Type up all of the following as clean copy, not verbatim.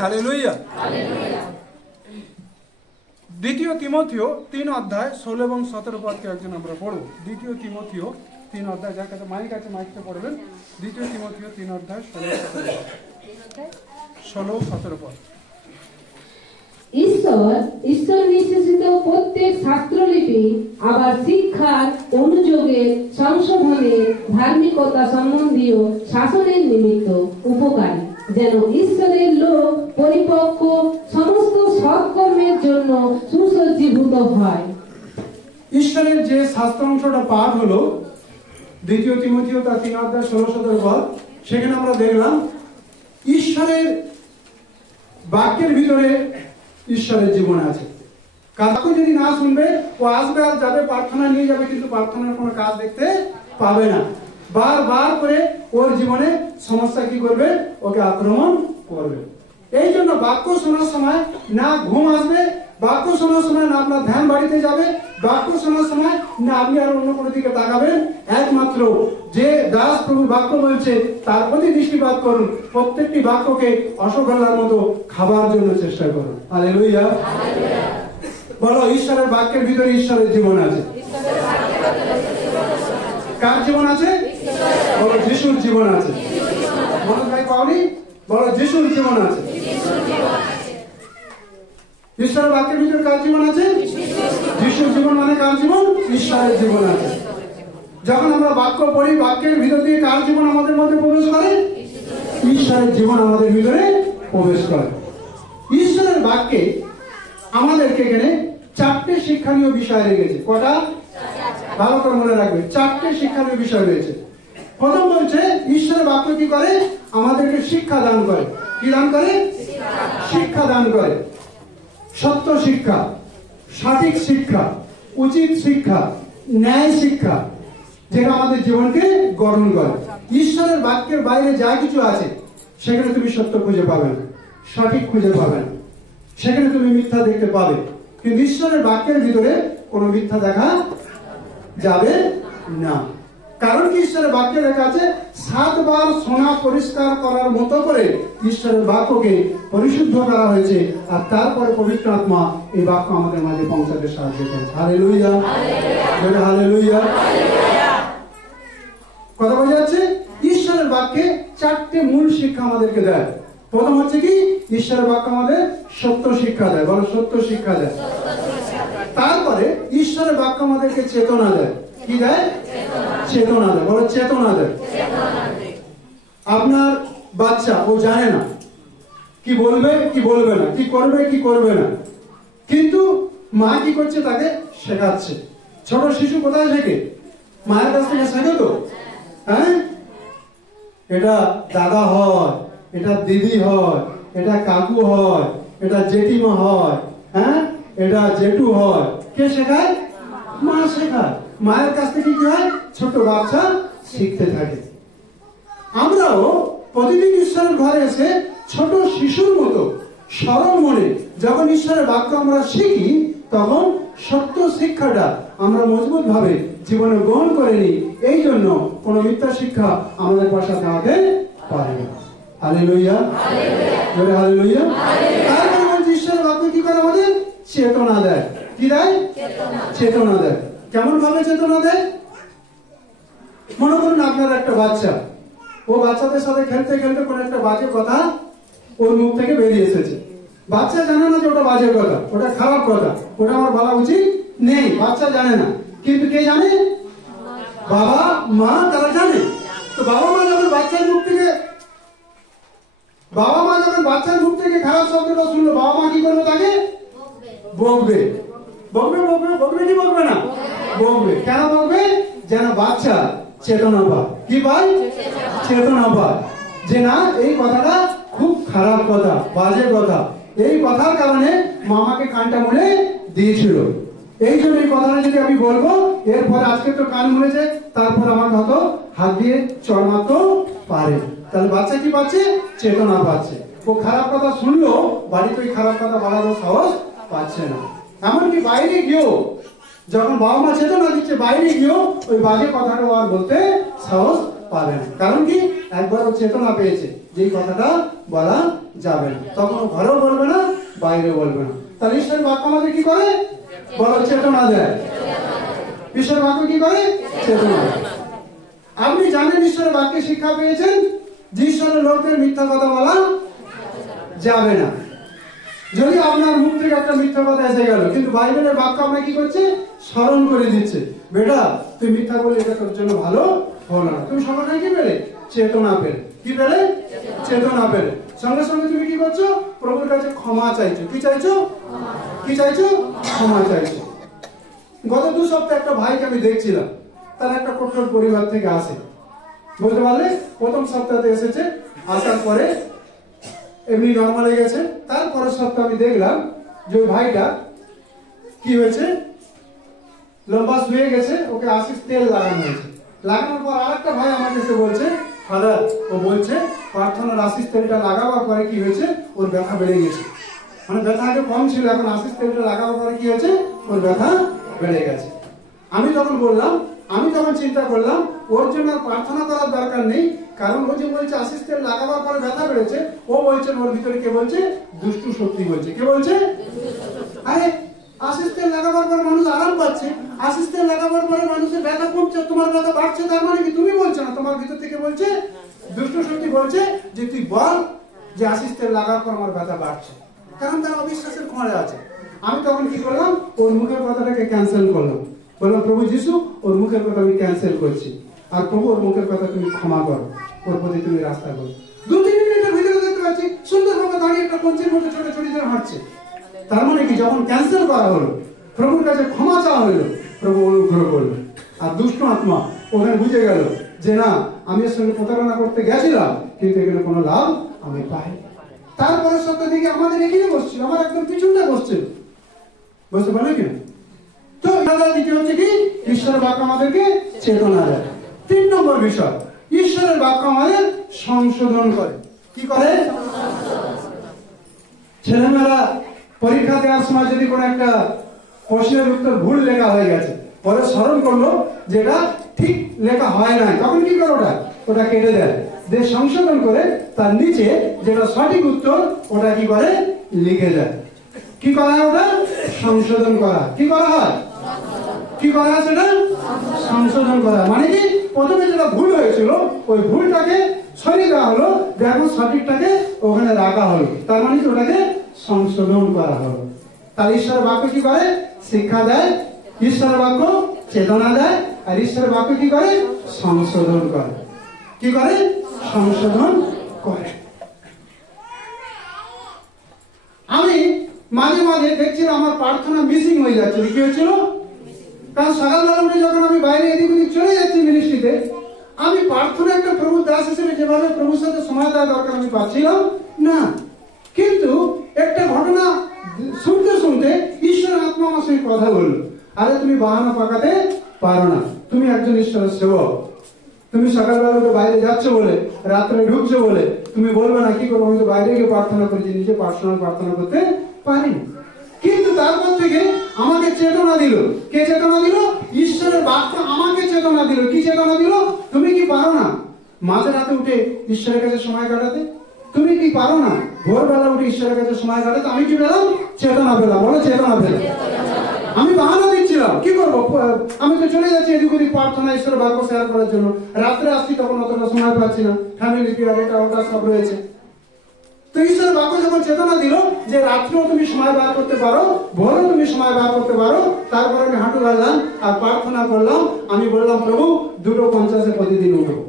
Hallelujah. দ্বিতীয় তিমথিও 3 অধ্যায় 16 এবং 17 পদকে একজন আমরা পড়ব। দ্বিতীয় তিমথিও 3 অধ্যায়, যার কাছে মাইক আছে মাইকটা পড়বেন। দ্বিতীয় তিমথিও 3 অধ্যায় 16-17 পদ। ঈশ্বর নির্দেশিত প্রত্যেক শাস্ত্রলিপি আবার শিক্ষার, অনুযোগের, সংশোধনের, ধার্মিকতা সম্বন্ধীয় শাসনের নিমিত্ত উপকারী, যেন ঈশ্বরের লোক পরিপক্ক সমস্ত সৎকর্মের জন্য সুসজ্জীভূত হয়। ঈশ্বরের যে শাস্ত্র অংশটা পাঠ হলো দ্বিতীয় তিমথিও তার 3 অধ্যায় 16-17 পদ, সেখানে আমরা দেখলাম ঈশ্বরের বাক্যের ভিতরে ঈশ্বরের জীবন আছে। কাউকে যদি না শুনবে, ও আসবে আর যাবে, প্রার্থনা নিয়ে যাবে, কিন্তু প্রার্থনার কোনো কাজ দেখতে পাবে না। বারবার করে ওর জীবনে সমস্যা কি করবে? ওকে আক্রমণ করবে। এই জন্য বাক্য শোনার সময় না ঘুম আসবে, বাক্য শোনার সময় না আপনার ধ্যান বাড়িতে যাবে, বাক্য শোনার সময় না আপনি আর অন্য কোনো দিকে তাকাবেন। একমাত্র যে দাস প্রভু বাক্য বলছে তার প্রতি দৃষ্টিপাত করুন। প্রত্যেকটি বাক্যকে অশ্বগন্ধার মতো খাবার জন্য চেষ্টা করুন। হালেলুয়া। বলো, ঈশ্বরের বাক্যের ভিতরে ঈশ্বরের জীবন আছে। কার জীবন আছে? বলো, যিশুর জীবন আছে। বলো ভাই পাওনি? বলো, যিশুর জীবন আছে। ঈশ্বরের বাক্যের ভিতরে কার জীবন আছে? যিশুর জীবন মানে কার জীবন? ঈশ্বরের জীবন আছে। যখন আমরা বাক্য পড়ি, বাক্যের ভিতর দিয়ে কার জীবন আমাদের মধ্যে প্রবেশ করে? ঈশ্বরের জীবন আমাদের ভিতরে প্রবেশ করে। ঈশ্বরের বাক্যে আমাদেরকে এখানে 4টে শিক্ষণীয় বিষয় রেখেছে। কটা? ভালো করে মনে রাখবে, 4টে শিক্ষণীয় বিষয় রয়েছে। প্রথম বলছে ঈশ্বরের বাক্য কি করে? আমাদেরকে শিক্ষা দান করে। কি দান করে? শিক্ষা দান করে। সত্য শিক্ষা, সঠিক শিক্ষা, উচিত শিক্ষা, ন্যায় শিক্ষা, যেটা আমাদের জীবনকে গঠন করে। ঈশ্বরের বাক্যের বাইরে যা কিছু আছে সেখানে তুমি সত্য খুঁজে পাবে না, সঠিক খুঁজে পাবে না, সেখানে তুমি মিথ্যা দেখতে পাবে। কিন্তু ঈশ্বরের বাক্যের ভিতরে কোনো মিথ্যা দেখা যাবে না। কারণ কি? ঈশ্বরের বাক্যে লেখা আছে 7 বার সোনা পরিষ্কার করার মতো করে ঈশ্বরের বাক্যকে পরিশুদ্ধ করা হয়েছে, আর তারপরে পবিত্র আত্মা এই বাক্য আমাদের মাঝে পৌঁছাতে সাহায্য করেছে। Hallelujah, hallelujah. কথা বোঝা যাচ্ছে? ঈশ্বরের বাক্যে 4টে মূল শিক্ষা আমাদেরকে দেয়। প্রথম হচ্ছে কি? ঈশ্বরের বাক্য আমাদের সত্য শিক্ষা দেয়। বলো, সত্য শিক্ষা দেয়। তারপরে ঈশ্বরের বাক্য আমাদেরকে চেতনা দেয়। কি দেয়? চেতনা দেয়। বলো, চেতনা দেয়। আপনার বাচ্চা ও জানে না কি বলবে কি বলবে না, কি করবে কি করবে না, কিন্তু মা কি করছে? তাকে শেখাচ্ছে। ছোট শিশু কোথায় শেখে? মায়ের কাছ থেকে শেখে তো। হ্যাঁ, এটা দাদা হয়, এটা দিদি হয়, এটা কাকু হয়, এটা জেঠিমা হয়, হ্যাঁ, এটা জেঠু হয়। কে শেখায়? মা শেখায়। মায়ের কাছ থেকে কি হয়? ছোট বাচ্চা শিখতে থাকে। আমরাও প্রতিদিন ঈশ্বরের ঘরে এসে ছোট শিশুর মতো সরল মনে যখন ঈশ্বরের বাক্য আমরা শিখি, তখন সত্য শিক্ষাটা আমরা মজবুত ভাবে জীবনে গ্রহণ করে নিই। এই জন্য কোন মিথ্যা শিক্ষা আমাদের পাশে দাঁড়াতে পারে না। Hallelujah, hallelujah. তারপরে বলছি ঈশ্বরের বাক্য কি করে? আমাদের চেতনা দেয়। কি দেয়? চেতনা দেয়। কেমন ভাবে চেতনা দেয়? মনে করুন আপনার একটা বাচ্চা, ও বাচ্চাদের সাথে খেলতে খেলতে কোন একটা বাজে কথা ওর মুখ থেকে বেরিয়ে এসেছে। বাচ্চা জানে না যে ওটা বাজে কথা, ওটা খারাপ কথা, ওটা আমার বলা উচিত নেই। বাচ্চা জানে না, কিন্তু কে জানে? বাবা মা, তারা জানে। তো বাবা মা যখন বাচ্চার মুখ থেকে খারাপ শব্দটা শুনলো, বাবা মা কি করবে? তাকে বকবে। বকবে বকবে বকবে কি বকবে না? বকবে। কেন বকবে? যেন বাচ্চা চেতনা পায়। কি পায়? চেতনা পায় যে না, এই কথাটা খুব খারাপ কথা, বাজে কথা। এই কথার কারণে মামাকে কানটা মুড়ে দিয়েছিল। এই জন্য এই কথাটা যদি আমি বলবো, এরপর আজকে তো কান মুড়েছে, তারপর আমার হয়তো হাত দিয়ে চড় মারতে পারে। তাহলে বাচ্চা কি পাচ্ছে? চেতনা পাচ্ছে। ও খারাপ কথা শুনলো, বাড়িতে ওই খারাপ কথা বলারও সাহস পাচ্ছে না। এমনকি বাইরে গিয়েও যখন বাবা মা চেতনা দিচ্ছে, বাইরে গিয়েও ওই বাজে কথাটা আর বলতে সাহস পাবে না। কারণ কি? একবার ও চেতনা পেয়েছে যে এই কথাটা বলা যাবে না। তখন ঘরেও বলবে না, বাইরে বলবে না। তাহলে ঈশ্বরের বাক্য আমাদের কি করে? বলো, চেতনা দেয়। ঈশ্বরের বাক্য কি করে? চেতনা দেয়। আপনি জানেন ঈশ্বরের বাক্যে শিক্ষা পেয়েছেন যে ঈশ্বরের লোকদের মিথ্যা কথা বলা যাবে না। যদি আপনার মুখ থেকে একটা মিথ্যা কথা এসে গেল, কিন্তু বাইবেলের বাক্য আপনাকে কি করছে? স্মরণ করে দিচ্ছে, বেটা তুই মিথ্যা বলে এটা তোর জন্য ভালো হলো না। তুমি সকালে কি পেলে? চেতনা পেলে। কি পেলে? চেতনা পেলে। সঙ্গে সঙ্গে তুমি কি করছো? প্রভুর কাছে ক্ষমা চাইছো। কি চাইছো? কি চাইছো? ক্ষমা চাইছো। গত 2 সপ্তাহে একটা ভাইকে আমি দেখছিলাম, তার একটা কঠোর পরিবার থেকে আসে, বলতে পারলে প্রথম সপ্তাহে এসেছে, আসার পরে এমনি নর্মাল হয়ে গেছে। তারপরের সপ্তাহে আমি দেখলাম যে ওই ভাইটা কি হয়েছে, লম্বা শুয়ে গেছে, ওকে আশিস তেল লাগানো হয়েছে। লাগানোর পর আরেকটা ভাই আমাকে এসে বলছে, ফাদার ও বলছে প্রার্থনার আশিস তেলটা লাগাবার পরে কি হয়েছে, ওর ব্যথা বেড়ে গেছে। মানে ব্যথা আগে কম ছিল, এখন আশিস তেলটা লাগাবার পরে কি হয়েছে, ওর ব্যথা বেড়ে গেছে। আমি তখন চিন্তা করলাম ওর জন্য প্রার্থনা করার দরকার নেই, কারণ ও যে বলছে আশিস তেল লাগাবার পরে ব্যথা বেড়েছে, ও বলছে ওর ভিতরে কে বলছে? দুষ্টু শক্তি বলছে। কে বলছে? আরে আশিস তেল লাগাবার পরে মানুষ আরাম পাচ্ছে, আশিস তেল লাগাবার পরে মানুষের ব্যথা কমছে, তোমার ব্যথা বাড়ছে, তার মানে কি তুমি বলছো না, তোমার ভিতর থেকে বলছে দুষ্টু শক্তি বলছে যে তুই বল যে আশিস তেল লাগার পর আমার ব্যথা বাড়ছে, কারণ তার অবিশ্বাসের খোঁড়ে আছে। আমি তখন কি করলাম? ওর মুখের কথাটাকে ক্যান্সেল করলাম। বললাম, প্রভু যিশু ওর মুখের কথা আমি ক্যান্সেল করছি, আর প্রভু ওর মুখের কথা তুমি ক্ষমা করো, ওর প্রতি তুমি রাস্তা করো। 2-3 মিনিটের ভিতরে দেখতে পাচ্ছি সুন্দরভাবে দাঁড়িয়ে একটা কঞ্চির মধ্যে ছোট ছোট ধরে হাঁটছে। তার মানে কি, যখন ক্যান্সেল করা হলো, প্রভুর কাছে ক্ষমা চাওয়া হলো, প্রভু অনুগ্রহ করলো। আর দুষ্ট আত্মা ওখানে বুঝে গেল যে না, আমি এর সঙ্গে প্রতারণা করতে গেছিলাম, কিন্তু এখানে কোনো লাভ আমি পাই। তারপরে সপ্তাহ দিকে আমাদের এখানে বসছিল, আমার একদম পিছনটা বসছিল, বুঝতে পারলে কি? তো দ্বিতীয় হচ্ছে কি, ঈশ্বরের বাক্য আমাদেরকে চেতনা দেয়। 3 নম্বর বিষয়, ঈশ্বরের বাক্য আমাদের সংশোধন করে। কি করে? ছেলেমেয়েরা পরীক্ষা দেওয়ার সময় যদি কোনো একটা প্রশ্নের উত্তর ভুল লেখা হয়ে গেছে, পরে স্মরণ করলো যেটা ঠিক লেখা হয় না, তখন কি করে ওটা কেটে দেয়, দিয়ে সংশোধন করে তার নিচে যেটা সঠিক উত্তর ওটা কি করে লিখে দেয়। কি করা হয়? ওটা সংশোধন করা। কি করা হয়? কি করা হয়? সেটা সংশোধন করা। মানে কি, প্রথমে যেটা ভুল হয়েছিল ওই ভুলটাকে সরিয়ে দেওয়া হলো, এখন সঠিকটাকে ওখানে রাখা হলো, তার মানে কি ওটাকে সংশোধন করা হলো। তার ঈশ্বরের বাক্য কি করে? শিক্ষা দেয়। ঈশ্বরের বাক্য চেতনা দেয়। আর ঈশ্বরের বাক্য কি করে? সংশোধন করে। কি করে? সংশোধন করে। আমি মাঝে মাঝে দেখছিলাম আমার প্রার্থনা মিসিং হয়ে যাচ্ছে। কি হয়েছিল? কারণ সকালবেলা উঠে যখন আমি বাইরে এদিক ওদিক চলে যাচ্ছি মিনিস্ট্রিতে, আমি প্রার্থনা একটা প্রভু দাস হিসেবে যেভাবে প্রভুর সাথে সময় দেওয়া দরকার আমি পাচ্ছিলাম না। কিন্তু একটা ঘটনা শুনতে শুনতে ঈশ্বরের আত্মা আমার সঙ্গে কথা বললো, আরে তুমি বাহানা পাকাতে পারো না, তুমি একজন ঈশ্বরের সেবক, তুমি সকালবেলা উঠে বাইরে যাচ্ছ বলে, রাত্রে ঢুকছো বলে তুমি বলবে না কি করবো, আমি তো বাইরে গিয়ে প্রার্থনা করেছি, নিজে পার্সোনাল প্রার্থনা করতে পারি। কিন্তু তারপর থেকে আমাকে চেতনা দিল। কে চেতনা দিল? ঈশ্বরের বাক্য আমাকে চেতনা দিল। কি চেতনা দিল? তুমি কি পারো না মাঝরাতে উঠে ঈশ্বরের কাছে সময় কাটাতে? তুমি কি পারো না ভোরবেলা উঠে ঈশ্বরের কাছে সময় কাটাতে? আমি কি পেলাম? চেতনা পেলাম। বলো, চেতনা পেলাম। আমি বাহানা দিচ্ছিলাম, কি করবো, আমি তো চলে যাচ্ছি এদিক ওদিক প্রার্থনা ঈশ্বরের বাক্য শেয়ার করার জন্য, রাত্রে আসছি তখন অতটা সময় পাচ্ছি না, ফ্যামিলি পিরিয়ড এটা ওটা সব রয়েছে। তো ঈশ্বরের বাক্য যখন চেতনা দিল যে রাত্রেও তুমি সময় বার করতে পারো, ভোরেও তুমি সময় বার করতে পারো, তারপর আমি হাঁটু গাড়লাম আর প্রার্থনা করলাম। আমি বললাম, প্রভু 2:50 প্রতিদিন উঠবো,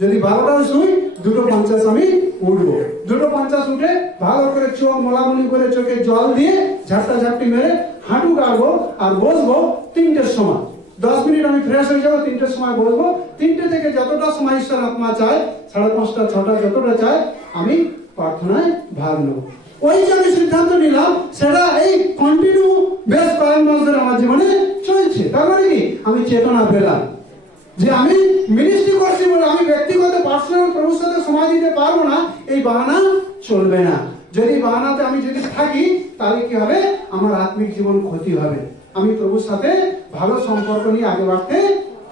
যদি 12টায় শুই 2:50 আমি উঠবো। 2:50 উঠে ভালো করে চোখ মোলামুলি করে চোখে জল দিয়ে ঝাপটা ঝাপটি মেরে হাঁটু গাড়বো আর বসবো 3টের সময়। 10 মিনিট আমি ফ্রেশ হয়ে যাবো, 3টের সময় বসবো। 3টে থেকে যতটা সময় ঈশ্বর আত্মা চায়, 5:30 6টা যতটা চায়, আমি প্রার্থনায় ভাগ নেব। ওই যে আমি সিদ্ধান্ত নিলাম, সেটা এই কন্টিনিউ বেশ কয়েক মাস ধরে আমার জীবনে চলছে। তার মানে কি, আমি চেতনা পেলাম যে আমি মিনিস্ট্রি করছি বলে আমি ব্যক্তিগত পার্সোনাল প্রভুর সাথে সময় দিতে পারবো না, এই বাহানা চলবে না। যদি বাহানাতে আমি যদি থাকি, তাহলে কি হবে? আমার আত্মিক জীবন ক্ষতি হবে, আমি প্রভুর সাথে ভালো সম্পর্ক নিয়ে আগে বাড়তে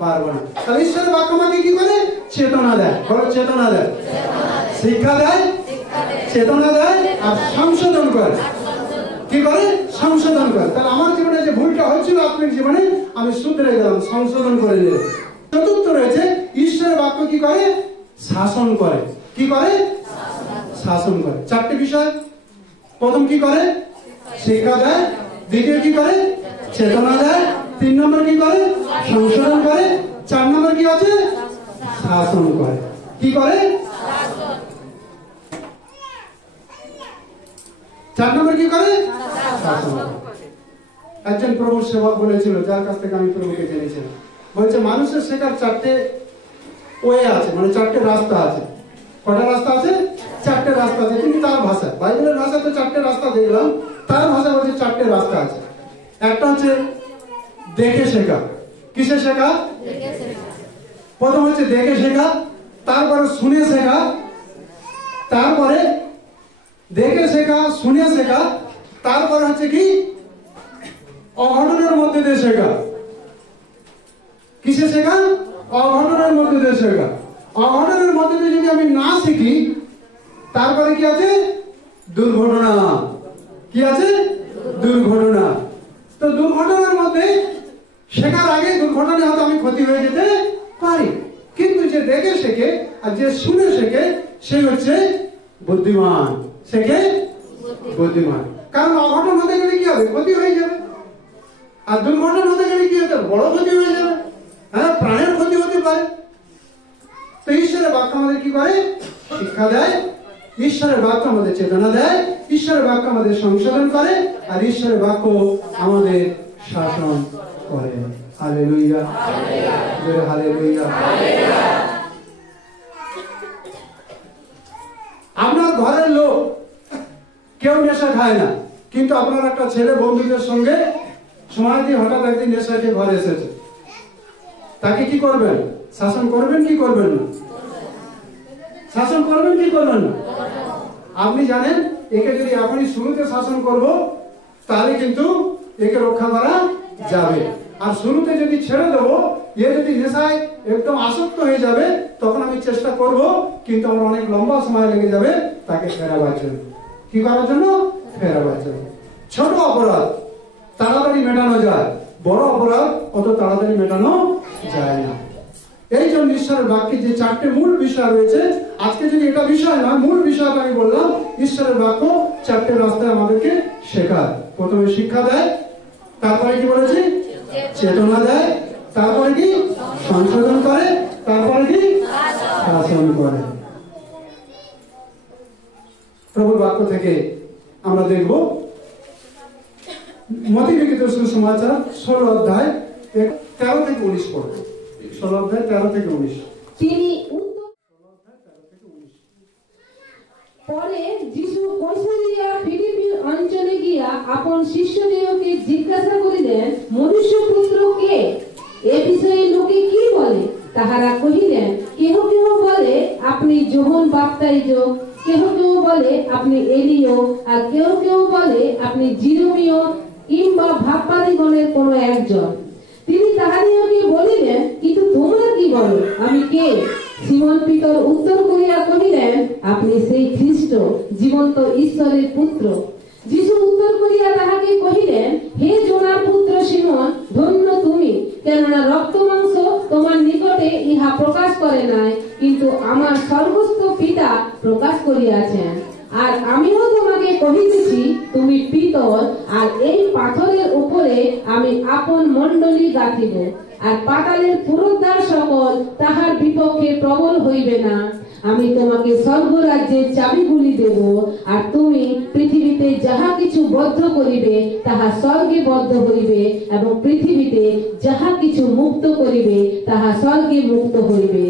পারবো না। তাহলে ঈশ্বরের বাক্য আমাকে কি করে? চেতনা দেয়। বলো, চেতনা দেয়। শিক্ষা দেয়, চেতনা দেয় আর সংশোধন করে। কি করে? সংশোধন করে। তাহলে আমার জীবনে যে ভুলটা হচ্ছিল আত্মিক জীবনে আমি শুধরে গেলাম, সংশোধন করে দিলাম। চতুর্থ রয়েছে ঈশ্বরের বাক্য কি করে? শাসন করে। কি করে? শাসন করে। চারটি বিষয়। প্রথম কি করে? শিক্ষা দেয়। দ্বিতীয় কি করে? চেতনা দেয়। 3 নম্বর কি করে? সংশোধন করে। 4 নম্বর কি আছে? শাসন করে। কি করে? 4 নম্বর কি করে? শাসন করে। একজন প্রভুর সেবক বলেছিল, যার কাছ থেকে আমি প্রভুকে জেনেছিলাম, বলছে মানুষের শেখার 4টে ওয়ে আছে, মানে 4টে রাস্তা আছে। কটা রাস্তা আছে? 4টে রাস্তা আছে। কিন্তু তার ভাষা, বাইবেলের ভাষা তো 4টে রাস্তা দেখলাম, তার ভাষা বলছে 4টে রাস্তা আছে। একটা হচ্ছে দেখে শেখা। কিসে শেখা? প্রথম হচ্ছে দেখে শেখা, তারপরে শুনে শেখা, তারপরে দেখে শেখা, শুনে শেখা, তারপরে হচ্ছে কি অঘটনের মধ্যে দিয়ে শেখা। কিসে শেখা? অঘটনের মধ্যে দিয়ে শেখা। অঘটনের মধ্যে দিয়ে যদি আমি না শিখি, তারপরে কি আছে? দুর্ঘটনা। কি আছে? দুর্ঘটনা। তো দুর্ঘটনার মধ্যে শেখার আগে দুর্ঘটনা হয়তো আমি ক্ষতি হয়ে যেতে পারি, কিন্তু যে দেখে শেখে আর যে শুনে শেখে সে হচ্ছে বুদ্ধিমান। শেখে বুদ্ধিমান। কারণ অঘটন হতে গেলে কি হবে? ক্ষতি হয়ে যাবে। আর দুর্ঘটনা হতে গেলে কি হতে? বড় ক্ষতি হয়ে যাবে। হ্যাঁ, প্রাণের ক্ষতি হতে পারে। তো ঈশ্বরের বাক্য আমাদের কি করে? শিক্ষা দেয়। ঈশ্বরের বাক্য আমাদের চেতনা দেয়। ঈশ্বরের বাক্য আমাদের সংশোধন করে। আর ঈশ্বরের বাক্য আমাদের শাসন করে। হালেলুয়া, জোরে হালেলুয়া। আপনার ঘরের লোক কেউ নেশা খায় না, কিন্তু আপনার একটা ছেলে বন্ধুদের সঙ্গে সময় দিয়ে হঠাৎ একদিন নেশা খেয়ে ঘরে এসেছে, তাকে কি করবেন? শাসন করবেন কি করবেন না? শাসন করবেন কি করবেন না? আপনি জানেন একে যদি এখনই শুরুতে শাসন করব তাহলে কিন্তু একে রক্ষা করা যাবে। আর শুরুতে যদি ছেড়ে দেবো, এ যদি নেশায় একদম আসক্ত হয়ে যাবে, তখন আমি চেষ্টা করব, কিন্তু আমার অনেক লম্বা সময় লেগে যাবে তাকে ফেরাবার জন্য। কি করার জন্য? ফেরাবার জন্য। ছোট অপরাধ তাড়াতাড়ি মেটানো যায়, বড় অপরাধ অত তাড়াতাড়ি মেটানো যায় না। এই জন্য ঈশ্বরের বাক্যে যে 4টে মূল বিষয় রয়েছে, আজকে যদি এটা বিষয় না, মূল বিষয়টা আমি বললাম, ঈশ্বরের বাক্য 4টে রাস্তায় আমাদেরকে শেখায়। প্রথমে শিক্ষা দেয়, তারপরে কি বলেছি? চেতনা দেয়, তারপরে কি সংশোধন করে, তারপরে কি শাসন করে। প্রভুর বাক্য থেকে আমরা দেখব মতি লিখিত সুসমাচার 16 অধ্যায় 13 থেকে 19 পড়ব। 16 অধ্যায় 13 থেকে 19। তিনি পরে যিশু কৈসারিয়া ফিলিপি অঞ্চলে গিয়া আপন শিষ্যদিগকে জিজ্ঞাসা করিলেন, মনুষ্যপুত্র কে? এ বিষয়ে লোকে কি বলে? তাহারা কহিলেন, কেহ কেহ বলে আপনি যোহন বাপ্তাইজক, কেহ কেহ বলে আপনি এলিয়, আর কেহ কেহ বলে আপনি জিরমীয় কিংবা ভাববাদীগণের কোন একজন। তিনি তাহাদিগকে বলিলেন, কিন্তু তোমরা কি বলো, আমি কে? সিমন পিতর উত্তর করিয়া কহিলেন, আপনি সেই খ্রিস্ট, জীবন্ত ঈশ্বরের পুত্র। যিশু উত্তর করিয়া তাহাকে কহিলেন, হে জোনার পুত্র সিমন, ধন্য তুমি, কেননা রক্ত মাংস তোমার নিকটে ইহা প্রকাশ করে নাই, কিন্তু আমার স্বর্গস্থ পিতা প্রকাশ করিয়াছেন। আর আমিও তোমাকে কহিতেছি, তুমি পিতর, আর এই পাথরের উপরে আমি আপন মণ্ডলী গাঁথিব, আর পাতালের পুরোদ্বার সকল তাহার বিপক্ষে প্রবল হইবে না। আমি তোমাকে স্বর্গরাজ্যের চাবিগুলি দেব, আর তুমি পৃথিবীতে যাহা কিছু বদ্ধ করিবে তাহা স্বর্গে বদ্ধ হইবে, এবং পৃথিবীতে যাহা কিছু মুক্ত করিবে তাহা স্বর্গে মুক্ত হইবে।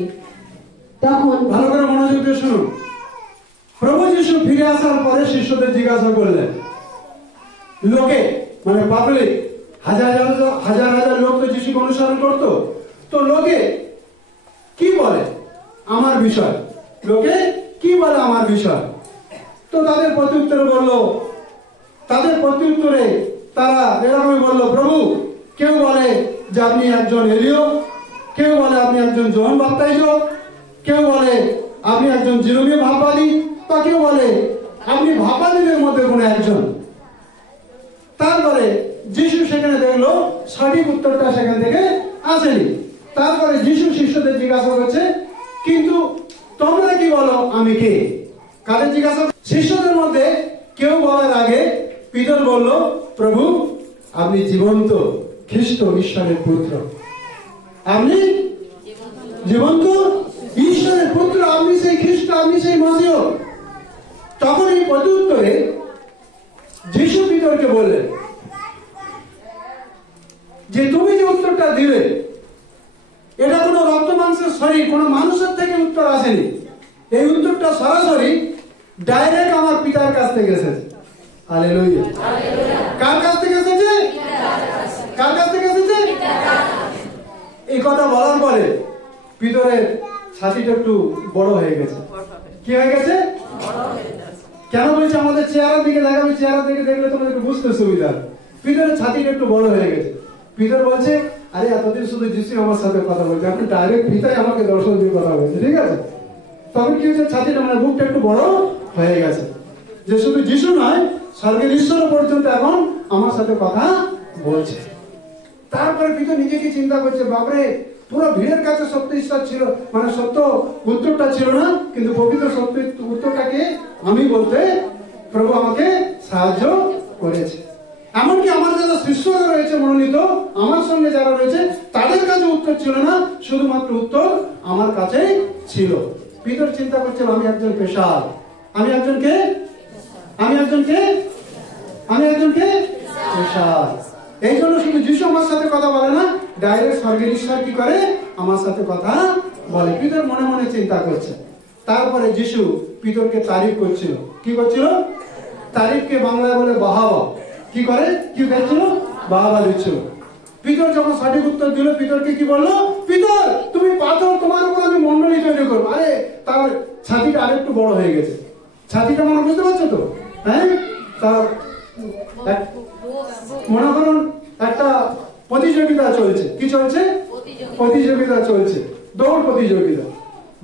তখন ভালো করে মনোযোগ দিয়ে শুনুন। প্রভু যিশু ফিরে আসার পরে শিষ্যদের জিজ্ঞাসা করলেন, লোকে মানে পাবলিক, হাজার হাজার লোক তো যিশুকে অনুসরণ করতো, তো লোকে কি বলে আমার বিষয়? লোকে কি বলে আমার বিষয়? তো তাদের প্রত্যুত্তরে তারা এরকমই বললো, প্রভু কেউ বলে যে আপনি একজন এলিয়, কেউ বলে আপনি একজন যোহন বাপ্তাইজক, কেউ বলে আপনি একজন জিরমীয় ভাববাদী, বা কেউ বলে আপনি ভাপানিদের মধ্যে কোন একজন। তারপরে যিশু সেখানে দেখলো সঠিক উত্তরটা সেখান থেকে আসেনি। তারপরে যিশু শিষ্যদের জিজ্ঞাসা করছে, কিন্তু তোমরা কি বলো আমি কে? কাদের জিজ্ঞাসা? শিষ্যদের মধ্যে কেউ বলার আগে পিতর বলল, প্রভু আপনি জীবন্ত খ্রিস্ট ঈশ্বরের পুত্র, আপনি জীবন্ত ঈশ্বরের পুত্র, আপনি সেই খ্রিস্ট, আপনি সেই মসিহ। তখন এই প্রত্যুত্তরে যিশু পিতরকে বললেন যে তুমি যে উত্তরটা দিলে এটা কোন রক্ত মাংসের শরীর, কোন মানুষের থেকে উত্তর আসেনি। এই উত্তরটা সরাসরি ডাইরেক্ট আমার পিতার কাছ থেকে এসেছে। হালেলুয়া। কার কাছ থেকে এসেছে? কার কাছ থেকে এসেছে? এই কথা বলার পরে পিতরের ছাতিটা একটু বড় হয়ে গেছে। কি হয়ে গেছে? কেন বলছে? আমাদের চেহারার দিকে দেখাবে, চেহারা দিকে দেখলে তোমাদের একটু বুঝতে সুবিধা। পিতরের ছাতিটা একটু বড় হয়ে গেছে। পিতর বলছে, আরে এতদিন শুধু যিশু আমার সাথে কথা বলছে, আপনি ডাইরেক্ট পিতাই আমাকে দর্শন দিয়ে কথা বলছে, ঠিক আছে? তখন কি হচ্ছে? ছাতিটা মানে বুকটা একটু বড় হয়ে গেছে, যে শুধু যিশু নয়, স্বর্গের ঈশ্বর পর্যন্ত এখন আমার সাথে কথা বলছে। তারপরে পিতর নিজেকে চিন্তা করছে, বাপরে পুরো ভিড়ের কাছে সত্য ঈশ্বর ছিল, মানে সত্য উত্তরটা ছিল না, কিন্তু পবিত্র সত্য উত্তরটাকে আমি বলতে প্রভু আমাকে সাহায্য করেছে। এমনকি আমার যারা শিষ্যরা রয়েছে মনোনীত, আমার সঙ্গে যারা রয়েছে, তাদের কাছে উত্তর ছিল না, শুধুমাত্র উত্তর আমার কাছে ছিল। পিতর চিন্তা করছে, আমি একজন পেশার, আমি একজনকে পেশার। এই জন্য শুধু যিশু আমার সাথে কথা বলে না, ডাইরেক্ট স্বর্গের ঈশ্বর কি করে আমার সাথে কথা বলে। পিতর মনে মনে চিন্তা করছে। তারপরে যিশু পিতরকে তারিফ করছিল। কি করছিল? তারিফকে বাংলায় বলে বাহাবা। কি করে? কি দেখছিল? বাহাবা দিচ্ছিল। পিতর যখন সঠিক উত্তর দিল, পিতরকে কি বললো? পিতর তুমি পাথর, তোমার উপর আমি মন্ডলী তৈরি করবো। আরে তার ছাতিটা আরেকটু বড় হয়ে গেছে। ছাতিটা মানে বুঝতে পারছো তো? হ্যাঁ, তার মনে করুন একটা প্রতিযোগিতা চলছে। কি চলছে? প্রতিযোগিতা চলছে, দৌড় প্রতিযোগিতা।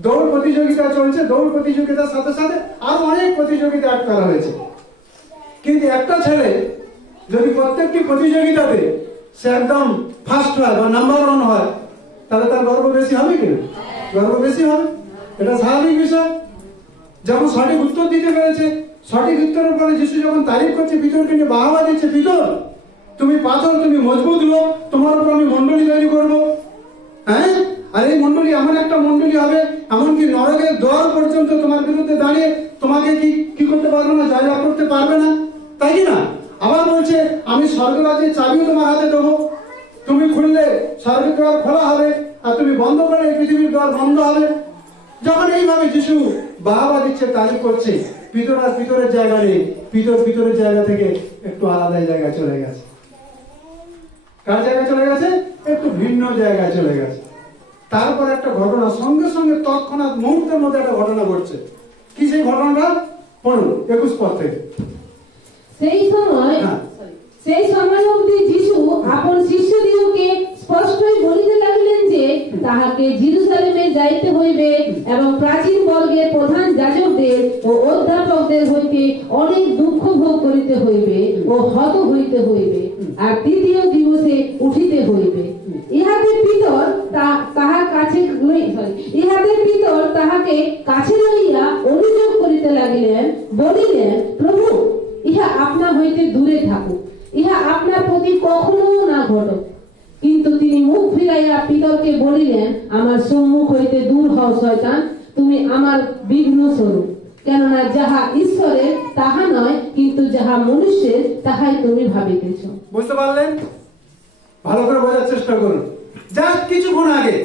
দৌড় প্রতিযোগিতা চলছে, দৌড় প্রতিযোগিতার সাথে সাথে আরো অনেক প্রতিযোগিতা অ্যাড করা হয়েছে। কিন্তু একটা ছেলে যদি প্রত্যেকটি প্রতিযোগিতাতে সে একদম ফার্স্ট হয় বা নাম্বার 1 হয়, তাহলে তার গর্ব বেশি হবে কি? গর্ব বেশি হবে, এটা স্বাভাবিক বিষয়। যখন সঠিক উত্তর দিতে পেরেছে, সঠিক উত্তরের পরে যিশু যখন তারিফ করছে, পিতরকে নিয়ে বাহাবা দিচ্ছে, পিতর তুমি পাথর, তুমি মজবুত লোক, তোমার উপর আমি মন্ডলী তৈরি করবো। হ্যাঁ, আর এই মন্ডলী এমন একটা মন্ডলী হবে, এমনকি নরকের দ্বার পর্যন্ত তোমার বিরুদ্ধে দাঁড়িয়ে তোমাকে কি করতে পারবে না, জয়লাভ করতে পারবে না, তাই কি না? আবার বলছে, আমি স্বর্গরাজ্যের চাবিও তোমার হাতে দেবো, তুমি খুললে স্বর্গের দ্বার খোলা হবে, আর তুমি বন্ধ করলে এই পৃথিবীর দ্বার বন্ধ হবে। যখন এইভাবে যিশু বাহাবা দিচ্ছে, তারিফ করছে, পিতর আর পিতরের জায়গা নেই। পিতরের জায়গা থেকে একটু আলাদা জায়গায় চলে গেছে। কার জায়গায় চলে গেছে? একটু ভিন্ন জায়গায় চলে গেছে। তারপর একটা ঘটনা সঙ্গে সঙ্গে তৎক্ষণাৎ মুহূর্তের মধ্যে একটা ঘটনা ঘটছে। কি সেই ঘটনাটা? পড়ুন 21 পদ থেকে। সেই সময় অবধি যিশু আপন শিষ্যদিগকে স্পষ্টই বলিতে লাগিলেন যে তাহাকে জেরুজালেমে যাইতে হইবে এবং প্রাচীন বর্গের প্রধান যাজকদের ও অধ্যাপকদের হইতে অনেক দুঃখ ভোগ করিতে হইবে ও হত হইতে হইবে, আর তৃতীয় দিবসে উঠিতে হইবে। ইহাতে পিতর তাহাকে কাছে লইয়া অভিযোগ করিতে লাগিলেন, বলিলেন, প্রভু ইহা আপনা হইতে দূরে থাকুক, ইহা আপনার প্রতি কখনো না ঘটক। কিন্তু তিনি মুখ ফিরাইয়া পিতরকে বলিলেন, আমার সম্মুখ হইতে দূর হও শয়তান, তুমি আমার বিঘ্ন স্বরূপ। কেননা যাহা ঈশ্বরের তাহা নয়, কিন্তু যাহা মনুষ্যের তাহাই তুমি ভাবিতেছ। বুঝতে পারলেন? ভালো করে বোঝার চেষ্টা করুন। জাস্ট কিছুক্ষণ আগে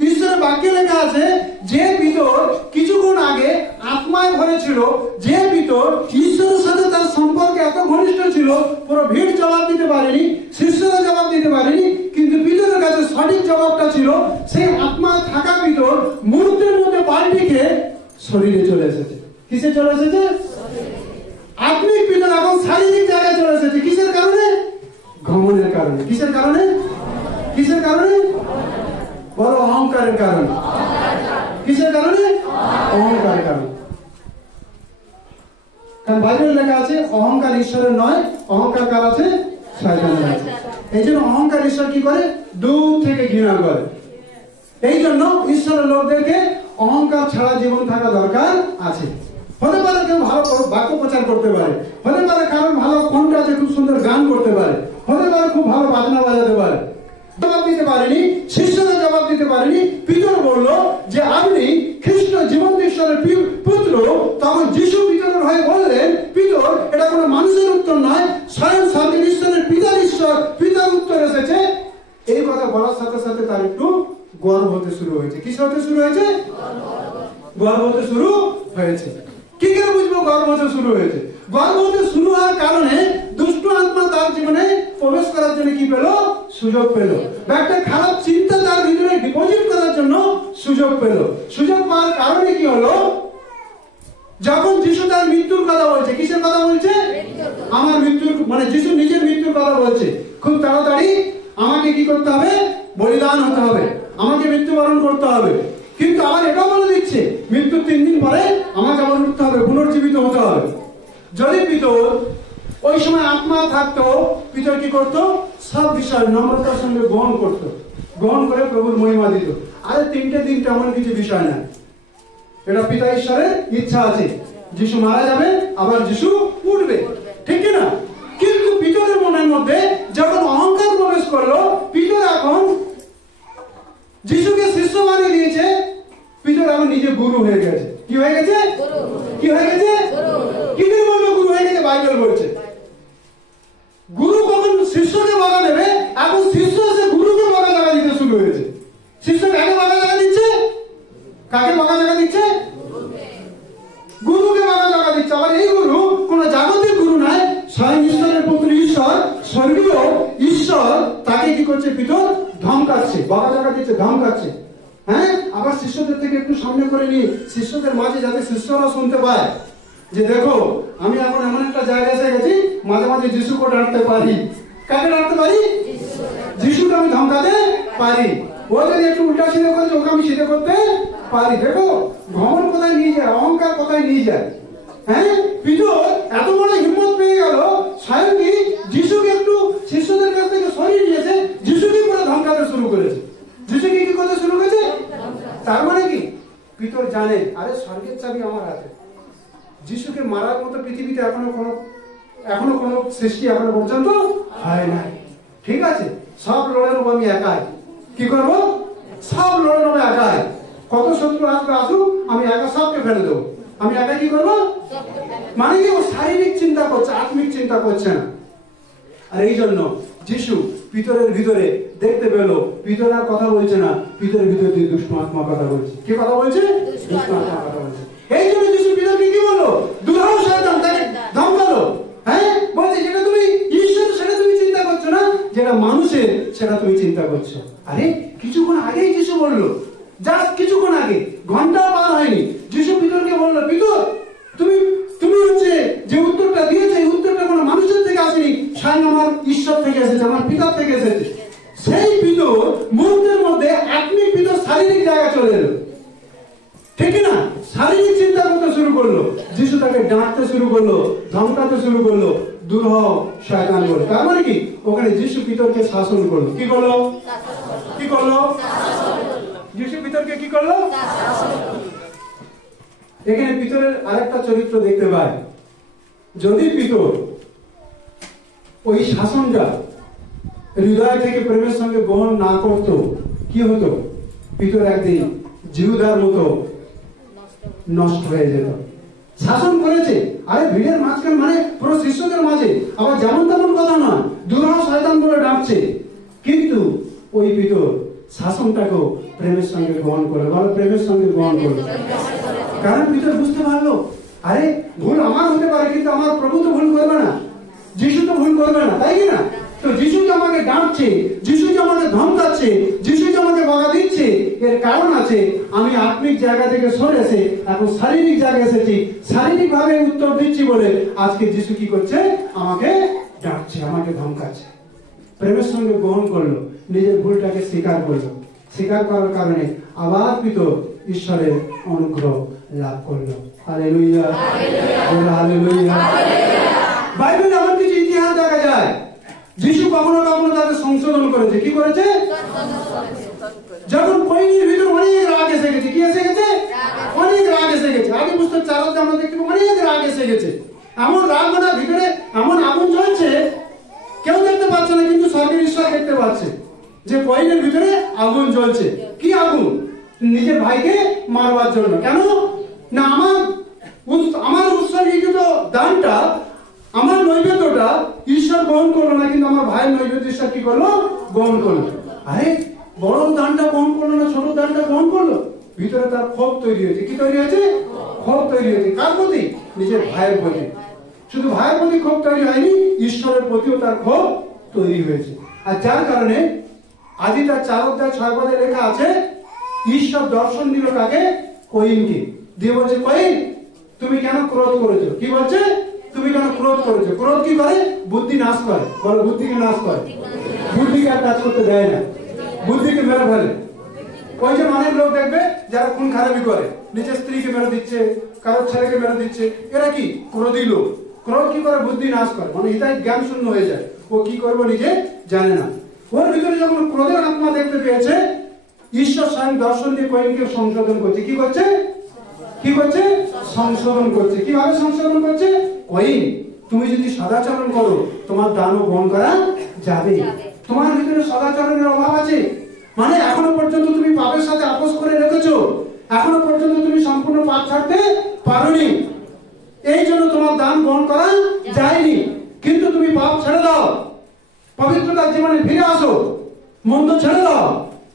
ঈশ্বরের বাক্যে লেখা আছে, যে পিতর কিছুক্ষণ আগে আত্মায় ভরে ছিল, যে পিতর ঈশ্বরের সাথে তার সম্পর্কে এত ঘনিষ্ঠ ছিল, পুরো ভিড় জবাব দিতে পারেনি, শিষ্যরা জবাব দিতে পারেনি, কিন্তু পিতরের কাছে সঠিক জবাবটা ছিল। সেই আত্মায় থাকা পিতর মুহূর্তের মধ্যে পাল্টে খেয়ে শরীরে চলে এসেছে। কিসে চলে এসেছে? আত্মিক পিতর এখন শারীরিক জায়গায় চলে এসেছে। কিসের কারণে? ঘমনের কারণে। কিসের কারণে? বড় অহংকারের কারণে। কিসের কারণে? অহংকারের কারণে। কারণ বাইবেলে লেখা আছে অহংকার ঈশ্বরের নয়, অহংকার কার আছে? শয়তানের আছে। এই জন্য অহংকার ঈশ্বর কি করে? দূর থেকে ঘৃণা করে। এই জন্য ঈশ্বরের লোকদেরকে অহংকার ছাড়া জীবন থাকা দরকার আছে। হতে পারে কেউ ভালো বাক্য প্রচার করতে পারে, হতে পারে কারণ ভালো কণ্ঠ আছে, খুব সুন্দর গান করতে পারে, হতে পারে খুব ভালো বাজনা বাজাতে পারে। জবাব দিতে পারেনি, শিষ্যরা জবাব দিতে পারেনি। পিতর বলল যে আপনি খ্রিস্ট জীবন্ত ঈশ্বরের পুত্র। তখন যিশু পিতরের হয়ে বললেন, পিতর, এটা কোনো মানুষের উত্তর নয়, স্বয়ং স্বর্গের ঈশ্বরের পিতার উত্তর এসেছে। এই কথা বলার সাথে সাথে তার একটু গর্ব হতে শুরু হয়েছে। কি হতে শুরু হয়েছে? গর্ব হতে শুরু হয়েছে। কি করে বুঝবো গর্ব হতে শুরু হয়েছে? গর্ব হতে শুরু হওয়ার কারণে দুষ্ট আত্মা তার জীবনে প্রবেশ করার জন্য কি পেল? সুযোগ পেল। একটা খারাপ চিন্তা তার ভিতরে ডিপোজিট করার জন্য সুযোগ পেল। সুযোগ পাওয়ার কারণে কি হলো? যখন যিশু তার মৃত্যুর কথা বলছে, কিসের কথা বলছে? আমার মৃত্যুর, মানে যিশু নিজের মৃত্যুর কথা বলছে। খুব তাড়াতাড়ি আমাকে কি করতে হবে? বলিদান হতে হবে, আমাকে মৃত্যুবরণ করতে হবে। কিন্তু আমার এটা বলে দিচ্ছে মৃত্যুর 3 দিন পরে আমাকে আবার উঠতে হবে, পুনর্জীবিত হতে হবে। যদি পিতর ওই সময় আত্মা থাকতো, পিতর কি করতো? সব বিষয় নম্রতার সঙ্গে গ্রহণ করতো, গ্রহণ করে প্রভুর মহিমা দিত। আরে 3টে দিন তেমন কিছু বিষয় না, এটা পিতা ঈশ্বরের ইচ্ছা আছে। যিশু মারা যাবে, আবার যিশু উঠবে, ঠিক না? কিন্তু পিতরের মনের মধ্যে যখন অহংকার প্রবেশ করলো, পিতর এখন যিশুকে শিষ্য বানিয়ে দিয়েছে। পিতর এখন নিজে গুরু হয়ে গেছে। কি হয়ে গেছে? কি হয়ে গেছে? কি করে বললো গুরু হয়ে গেছে? বাইবেল বলছে গুরু কখন শিষ্যকে বাধা দেবে, এখন শিষ্য এসে গুরুকে বাধা জায়গা দিতে শুরু হয়েছে। শিষ্য কাকে বাধা জায়গা দিচ্ছে? কাকে বাধা জায়গা দিচ্ছে? গুরুকে বাধা জায়গা দিচ্ছে। আবার এই গুরু কোন জাগতিক গুরু নয়, স্বয়ং ঈশ্বরের পুত্র ঈশ্বর, স্বর্গীয় ঈশ্বর। তাকে কি করছে? পিতর ধমকাচ্ছে, বাধা জায়গা দিচ্ছে, ধমকাচ্ছে। হ্যাঁ, আবার শিষ্যদের থেকে একটু সামনে করে নিয়ে শিষ্যদের মাঝে, যাতে শিষ্যরা শুনতে পায় যে দেখো আমি এখন এমন একটা জায়গায় এসে গেছি, মাঝে মাঝে যিশুকে ডাকতে পারি। কাকে ডাকতে পারি? যিশুকে আমি ধমকাতে পারি। ও যদি একটু উল্টা সিধে করে, ওকে আমি সিধে করতে পারি। দেখো ঘমন কোথায় নিয়ে যায়, অহংকার কোথায় নিয়ে যায়। হ্যাঁ, পিতর এত বড় হিম্মত পেয়ে গেল, স্বয়ং কি যিশুকে একটু শিষ্যদের কাছ থেকে সরিয়ে নিয়েছে, যিশুকে পুরো ধমকাতে শুরু করেছে। যিশুকে কি করতে শুরু করেছে? তার মানে কি পিতর জানে, আরে স্বর্গের চাবি আমার হাতে। যিশুকে মারার মতো পৃথিবীতে এখনো কোনো সৃষ্টি এখনো পর্যন্ত হয় না। ঠিক আছে, সব লড়ে নেবো আমি একাই। কি করবো? সব লড়ে নেবো একাই। কত শত্রু আসবে আসুক, আমি একা সবকে ফেলে দেবো। আমি একা কি করবো? মানে কি ও শারীরিক চিন্তা করছে, আত্মিক চিন্তা করছে না। আর এই জন্য যিশু পিতরের ভিতরে দেখতে পেল, পিতর আর কথা বলছে না, পিতরের ভিতরে দিয়ে দুষ্ট আত্মা কথা বলছে। কি কথা বলছে? দুষ্ট আত্মা কথা বলছে। এই জন্য যিশু পিতরকে কি বললো? দুরাও শয়তান, তাকে ধমকালো। হ্যাঁ, বলছে যেটা তুমি ঈশ্বর সেটা তুমি চিন্তা করছো না, যেটা মানুষের সেটা তুমি চিন্তা করছো। আরে কিছুক্ষণ আগেই যিশু বললো, জাস্ট কিছুক্ষণ আগে, ঘন্টা পার হয়নি, যিশু পিতরকে বললো, পিতর তুমি হচ্ছে যে উত্তরটা দিয়েছে, এই উত্তরটা কোনো মানুষের থেকে আসেনি, স্বয়ং আমার ঈশ্বর থেকে এসেছে, আমার পিতার থেকে এসেছে। সেই পিতর মুহূর্তের মধ্যে আত্মিক পিতর শারীরিক জায়গা চলে এলো। ঠিক না? শারীরিক চিন্তা করতে শুরু করলো। যিশু তাকে ডাকতে শুরু করলো, ধমকাতে শুরু করলো, দূর হও শয়তান বলে। তার মানে কি ওখানে যিশু পিতরকে শাসন করলো। কি করলো? কি করলো? যিশু পিতরকে কি করলো? এখানে পিতরের আরেকটা চরিত্র দেখতে পাই। যদি পিতর ওই শাসনটা হৃদয় থেকে প্রেমের সঙ্গে গ্রহণ না করত, কি হতো? পিতর একদিন জিহুদার মতো নষ্ট হয়ে যেত। শাসন করেছে, আরে ভিড়ের মাঝখানে, মানে পুরো শিষ্যদের মাঝে, আবার যেমন তেমন কথা নয়, দুরাও শয়তান বলে ডাকছে। কিন্তু ওই পিতর শাসনটাকেও প্রেমের সঙ্গে গ্রহণ করে, বলো প্রেমের সঙ্গে গ্রহণ করলো। কারণ পিতর বুঝতে পারলো, আরে ভুল আমার হতে পারে, কিন্তু আমার প্রভু তো ভুল করবে না, যিশু তো ভুল করবে না, তাই কি না? তো যিশু যে আমাকে ডাকছে, যিশু যে আমাকে ধমকাচ্ছে, যিশু যে আমাকে বাধা দিচ্ছে, এর কারণ আছে। আমি আত্মিক জায়গা থেকে সরে এসে এখন শারীরিক জায়গায় এসেছি, শারীরিক ভাবে উত্তর দিচ্ছি বলে আজকে যিশু কি করছে? আমাকে ডাকছে, আমাকে ধমকাচ্ছে। প্রেমের সঙ্গে গ্রহণ করলো, নিজের ভুলটাকে স্বীকার করলো। স্বীকার করার কারণে আবার পিতর ঈশ্বরের অনুগ্রহ লাভ করলো। Hallelujah, hallelujah. বাইবেলে এমন কিছু ইতিহাস দেখা যায়, যিশু কখনো কখনো তাদের সংশোধন করেছে। কি করেছে? যখন কইনির ভিতর অনেক রাগ এসে গেছে। কি এসে গেছে? অনেক রাগ এসে গেছে। আগে পুস্তক 4 অধ্যায়ে আমরা দেখতে পাবো অনেক রাগ এসে গেছে। এমন রাগ ওনার ভিতরে, এমন আগুন জ্বলছে, কেউ দেখতে পাচ্ছে না, কিন্তু স্বর্গের ঈশ্বর দেখতে পাচ্ছে যে কইনের ভিতরে আগুন জ্বলছে। কি আগুন? নিজের ভাইকে মারবার জন্য। কেন না? আমার উৎসর্গীকৃত দানটা, আমার নৈবেদ্যটা ঈশ্বর গ্রহণ করলো না, কিন্তু আমার ভাইয়ের নৈবেদ্য ঈশ্বর কি করলো? গ্রহণ করলো। আরে বড় দানটা গ্রহণ করলো না, ছোট দানটা গ্রহণ করলো। ভিতরে তার ক্ষোভ তৈরি হয়েছে। কি তৈরি হয়েছে? ক্ষোভ তৈরি হয়েছে। কার প্রতি? নিজের ভাইয়ের প্রতি। শুধু ভাইয়ের প্রতি ক্ষোভ তৈরি হয়নি, ঈশ্বরের প্রতিও তার ক্ষোভ তৈরি হয়েছে। আর যার কারণে আদি তার 4 অধ্যায় 6 পদে লেখা আছে, ঈশ্বর দর্শন দিল কাকে? কইনকে। দিয়ে বলছে, কইন তুমি কেন ক্রোধ করেছো? কি বলছে? তুমি কেন ক্রোধ করেছো? ক্রোধ কি করে? বুদ্ধি নাশ করে। বলো, বুদ্ধিকে নাশ করে। বুদ্ধিকে আর কাজ করতে দেয় না, বুদ্ধিকে মেরে ফেলে। ওই যে অনেক লোক দেখবে যারা খুন খারাপি করে, নিজের স্ত্রীকে মেরে দিচ্ছে, কারোর ছেলেকে মেরে দিচ্ছে, এরা কি? ক্রোধী লোক। ক্রোধ কি করে? বুদ্ধি নাশ করে, মানে এটাই জ্ঞান শূন্য হয়ে যায়। ও কি করবো নিজে জানে না। ওর ভিতরে যখন ক্রোধের আত্মা দেখতে পেয়েছে, ঈশ্বর স্বয়ং দর্শন দিয়ে কয়েনকে সংশোধন করছে। কি করছে? কি করছে? সংশোধন করছে। কিভাবে সংশোধন করছে? কইন তুমি যদি সদাচরণ করো, তোমার দানও গ্রহণ করা যাবে। তোমার ভিতরে সদাচরণের অভাব আছে, মানে এখনো পর্যন্ত তুমি পাপের সাথে আপোষ করে রেখেছো, এখনো পর্যন্ত তুমি সম্পূর্ণ পাপ ছাড়তে পারোনি, এই জন্য তোমার দান গ্রহণ করা যায়নি। কিন্তু তুমি পাপ ছেড়ে দাও, পবিত্রতার জীবনে ফিরে আসো, মন্দ ছেড়ে দাও,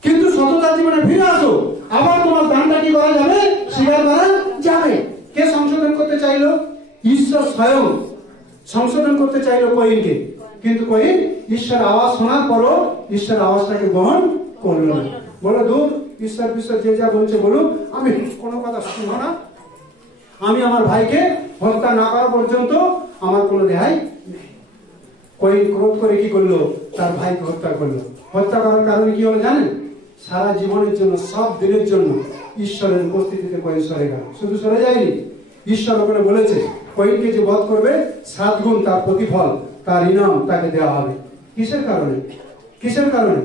কিন্তু সততার জীবনে ফিরে আসো, আবার তোমার দানটা কি করা যাবে? স্বীকার করা যাবে। কে সংশোধন করতে চাইলো? ঈশ্বর স্বয়ং সংশোধন করতে চাইলো কইনকে, কিন্তু কইন ঈশ্বর আওয়াজ শোনার পরও ঈশ্বর আওয়াজটাকে গ্রহণ করলো না। বলো, দূর, ঈশ্বর বিশ্ব যে যা বলছে বলুক, আমি কোনো কথা শুনবো না। আমি আমার ভাইকে হত্যা না করা পর্যন্ত আমার কোনো রেহাই নেই। কইন ক্রোধ করে কি করলো? তার ভাইকে হত্যা করলো। হত্যা করার কারণে কি হলো জানেন? সারা জীবনের জন্য, সব দিনের জন্য ঈশ্বরের উপস্থিতিতে কইন সরে গেল। শুধু সরে যায়নি, ঈশ্বর ওখানে বলেছে কইনকে যে বধ করবে 7 গুণ তার প্রতিফল, তার ইনাম তাকে দেওয়া হবে। কিসের কারণে? কিসের কারণে?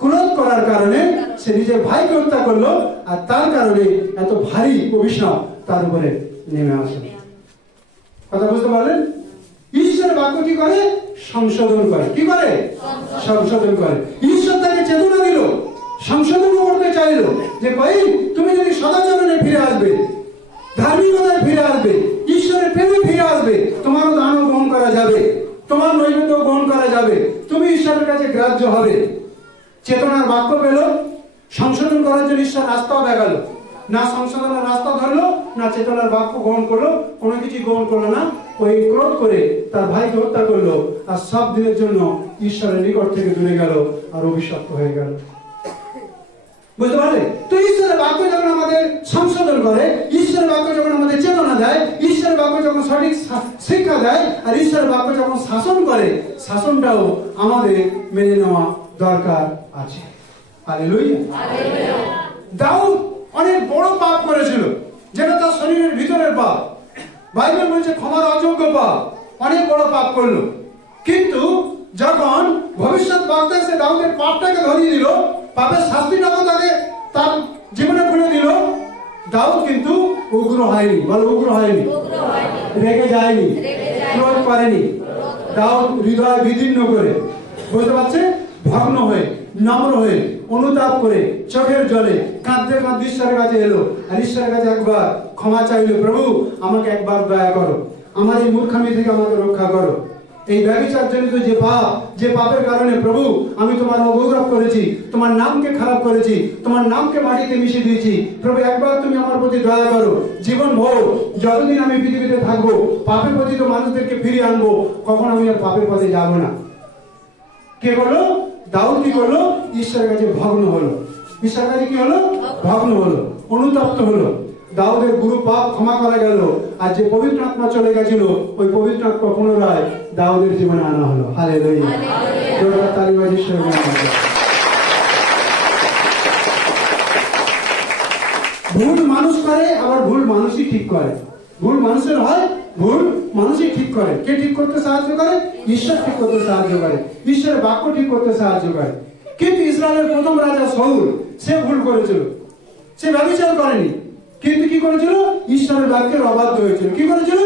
ক্রোধ করার কারণে সে নিজের ভাইকে হত্যা করলো, আর তার কারণে এত ভারী অভিশাপ তার উপরে নেমে আসে। কথা বুঝতে পারলেন? ঈশ্বরের বাক্য কি করে? সংশোধন করে। কি করে? সংশোধন করে। ঈশ্বর তাকে চেতনা দিল, সংশোধন করতে চাইল যে ভাই তুমি যদি সদাচরণে ফিরে আসবে, ধার্মিকতায় ফিরে আসবে, ঈশ্বরের প্রেমে ফিরে আসবে, তোমারও দানও গ্রহণ করা যাবে, তোমার নৈবেদ্য গ্রহণ করা যাবে, তুমি ঈশ্বরের কাছে গ্রাহ্য হবে। চেতনার বাক্য পেল, সংশোধন করার জন্য ঈশ্বর রাস্তাও দেখালো। না সংশোধনের রাস্তা ধরলো, না চেতনার বাক্য গ্রহণ করলো, কোনো কিছু গ্রহণ করলো না। ওই ক্রোধ করে তার ভাইকে হত্যা করলো, আর সব দিনের জন্য ঈশ্বরের নিকট থেকে দূরে গেল, আর অভিশপ্ত হয়ে গেল। বুঝতে পারলে? তো ঈশ্বরের বাক্য যখন আমাদের সংশোধন করে, ঈশ্বরের বাক্য যখন আমাদের চেতনা দেয়, ঈশ্বরের বাক্য যখন সঠিক শিক্ষা দেয়, আর ঈশ্বরের বাক্য যখন শাসন করে, শাসনটাও আমাদের মেনে নেওয়া দরকার আছে। হালেলুয়া। দাউদ অনেক বড় পাপ করেছিল, যেটা তার শরীরের ভিতরের পাপ। বাইবেল বলছে ক্ষমার অযোগ্য পাপ, অনেক বড় পাপ করলো। কিন্তু যখন ভবিষ্যৎ বক্তা সে দাউদের পাপটাকে ধরিয়ে দিল, পাপের শাস্তিটাকে তাকে তার জীবনে খুলে দিল, দাউদ কিন্তু উগ্র হয়নি। বল, উগ্র হয়নি, রেগে যায়নি, ক্রোধ করেনি। দাউদ হৃদয় বিদীর্ণ করে, বুঝতে পারছে, ভগ্ন হয়ে, নম্র হয়ে, অনুতাপ করে, চোখের জলে কাঁদতে কাঁদতে ঈশ্বরের কাছে এলো, আর ঈশ্বরের কাছে একবার ক্ষমা চাইলো, প্রভু আমাকে একবার দয়া করো, আমার এই মূর্খামি থেকে আমাকে রক্ষা করো। এই ব্যভিচার জনিত যে পাপ, যে পাপের কারণে প্রভু আমি তোমার অগৌরব করেছি, তোমার নামকে খারাপ করেছি, তোমার নামকে মাটিতে মিশিয়ে দিয়েছি, প্রভু একবার তুমি আমার প্রতি দয়া করো। জীবন ভোর যতদিন আমি পৃথিবীতে থাকবো, পাপের প্রতি তো মানুষদেরকে ফিরিয়ে আনবো, কখন আমি আর পাপের পথে যাবো না। কে করলো? দাউদ কি করলো? ঈশ্বরের কাছে ভগ্ন হলো। ঈশ্বরের কাছে কি হলো? ভগ্ন হলো, অনুতপ্ত হলো। দাউদের গুরু পাপ ক্ষমা করা গেল, আর যে পবিত্র আত্মা চলে গেছিল, ওই পবিত্র আত্মা পুনরায় দাউদের জীবনে আনা হলো। হালেলুয়া। ভুল মানুষ করে, আবার ভুল মানুষই ঠিক করে। ভুল মানুষের হয়, ভুল মানুষই ঠিক করে। কে ঠিক করতে সাহায্য করে? ঈশ্বর ঠিক করতে সাহায্য করে, ঈশ্বরের বাক্য ঠিক করতে সাহায্য করে। কিন্তু ইসরায়েলের প্রথম রাজা শাউল, সে ভুল করেছিল, সে ব্যভিচার করেনি, কিন্তু কি করেছিল? ঈশ্বরের বাক্যের অবাধ্য হয়েছিল। কি করেছিল?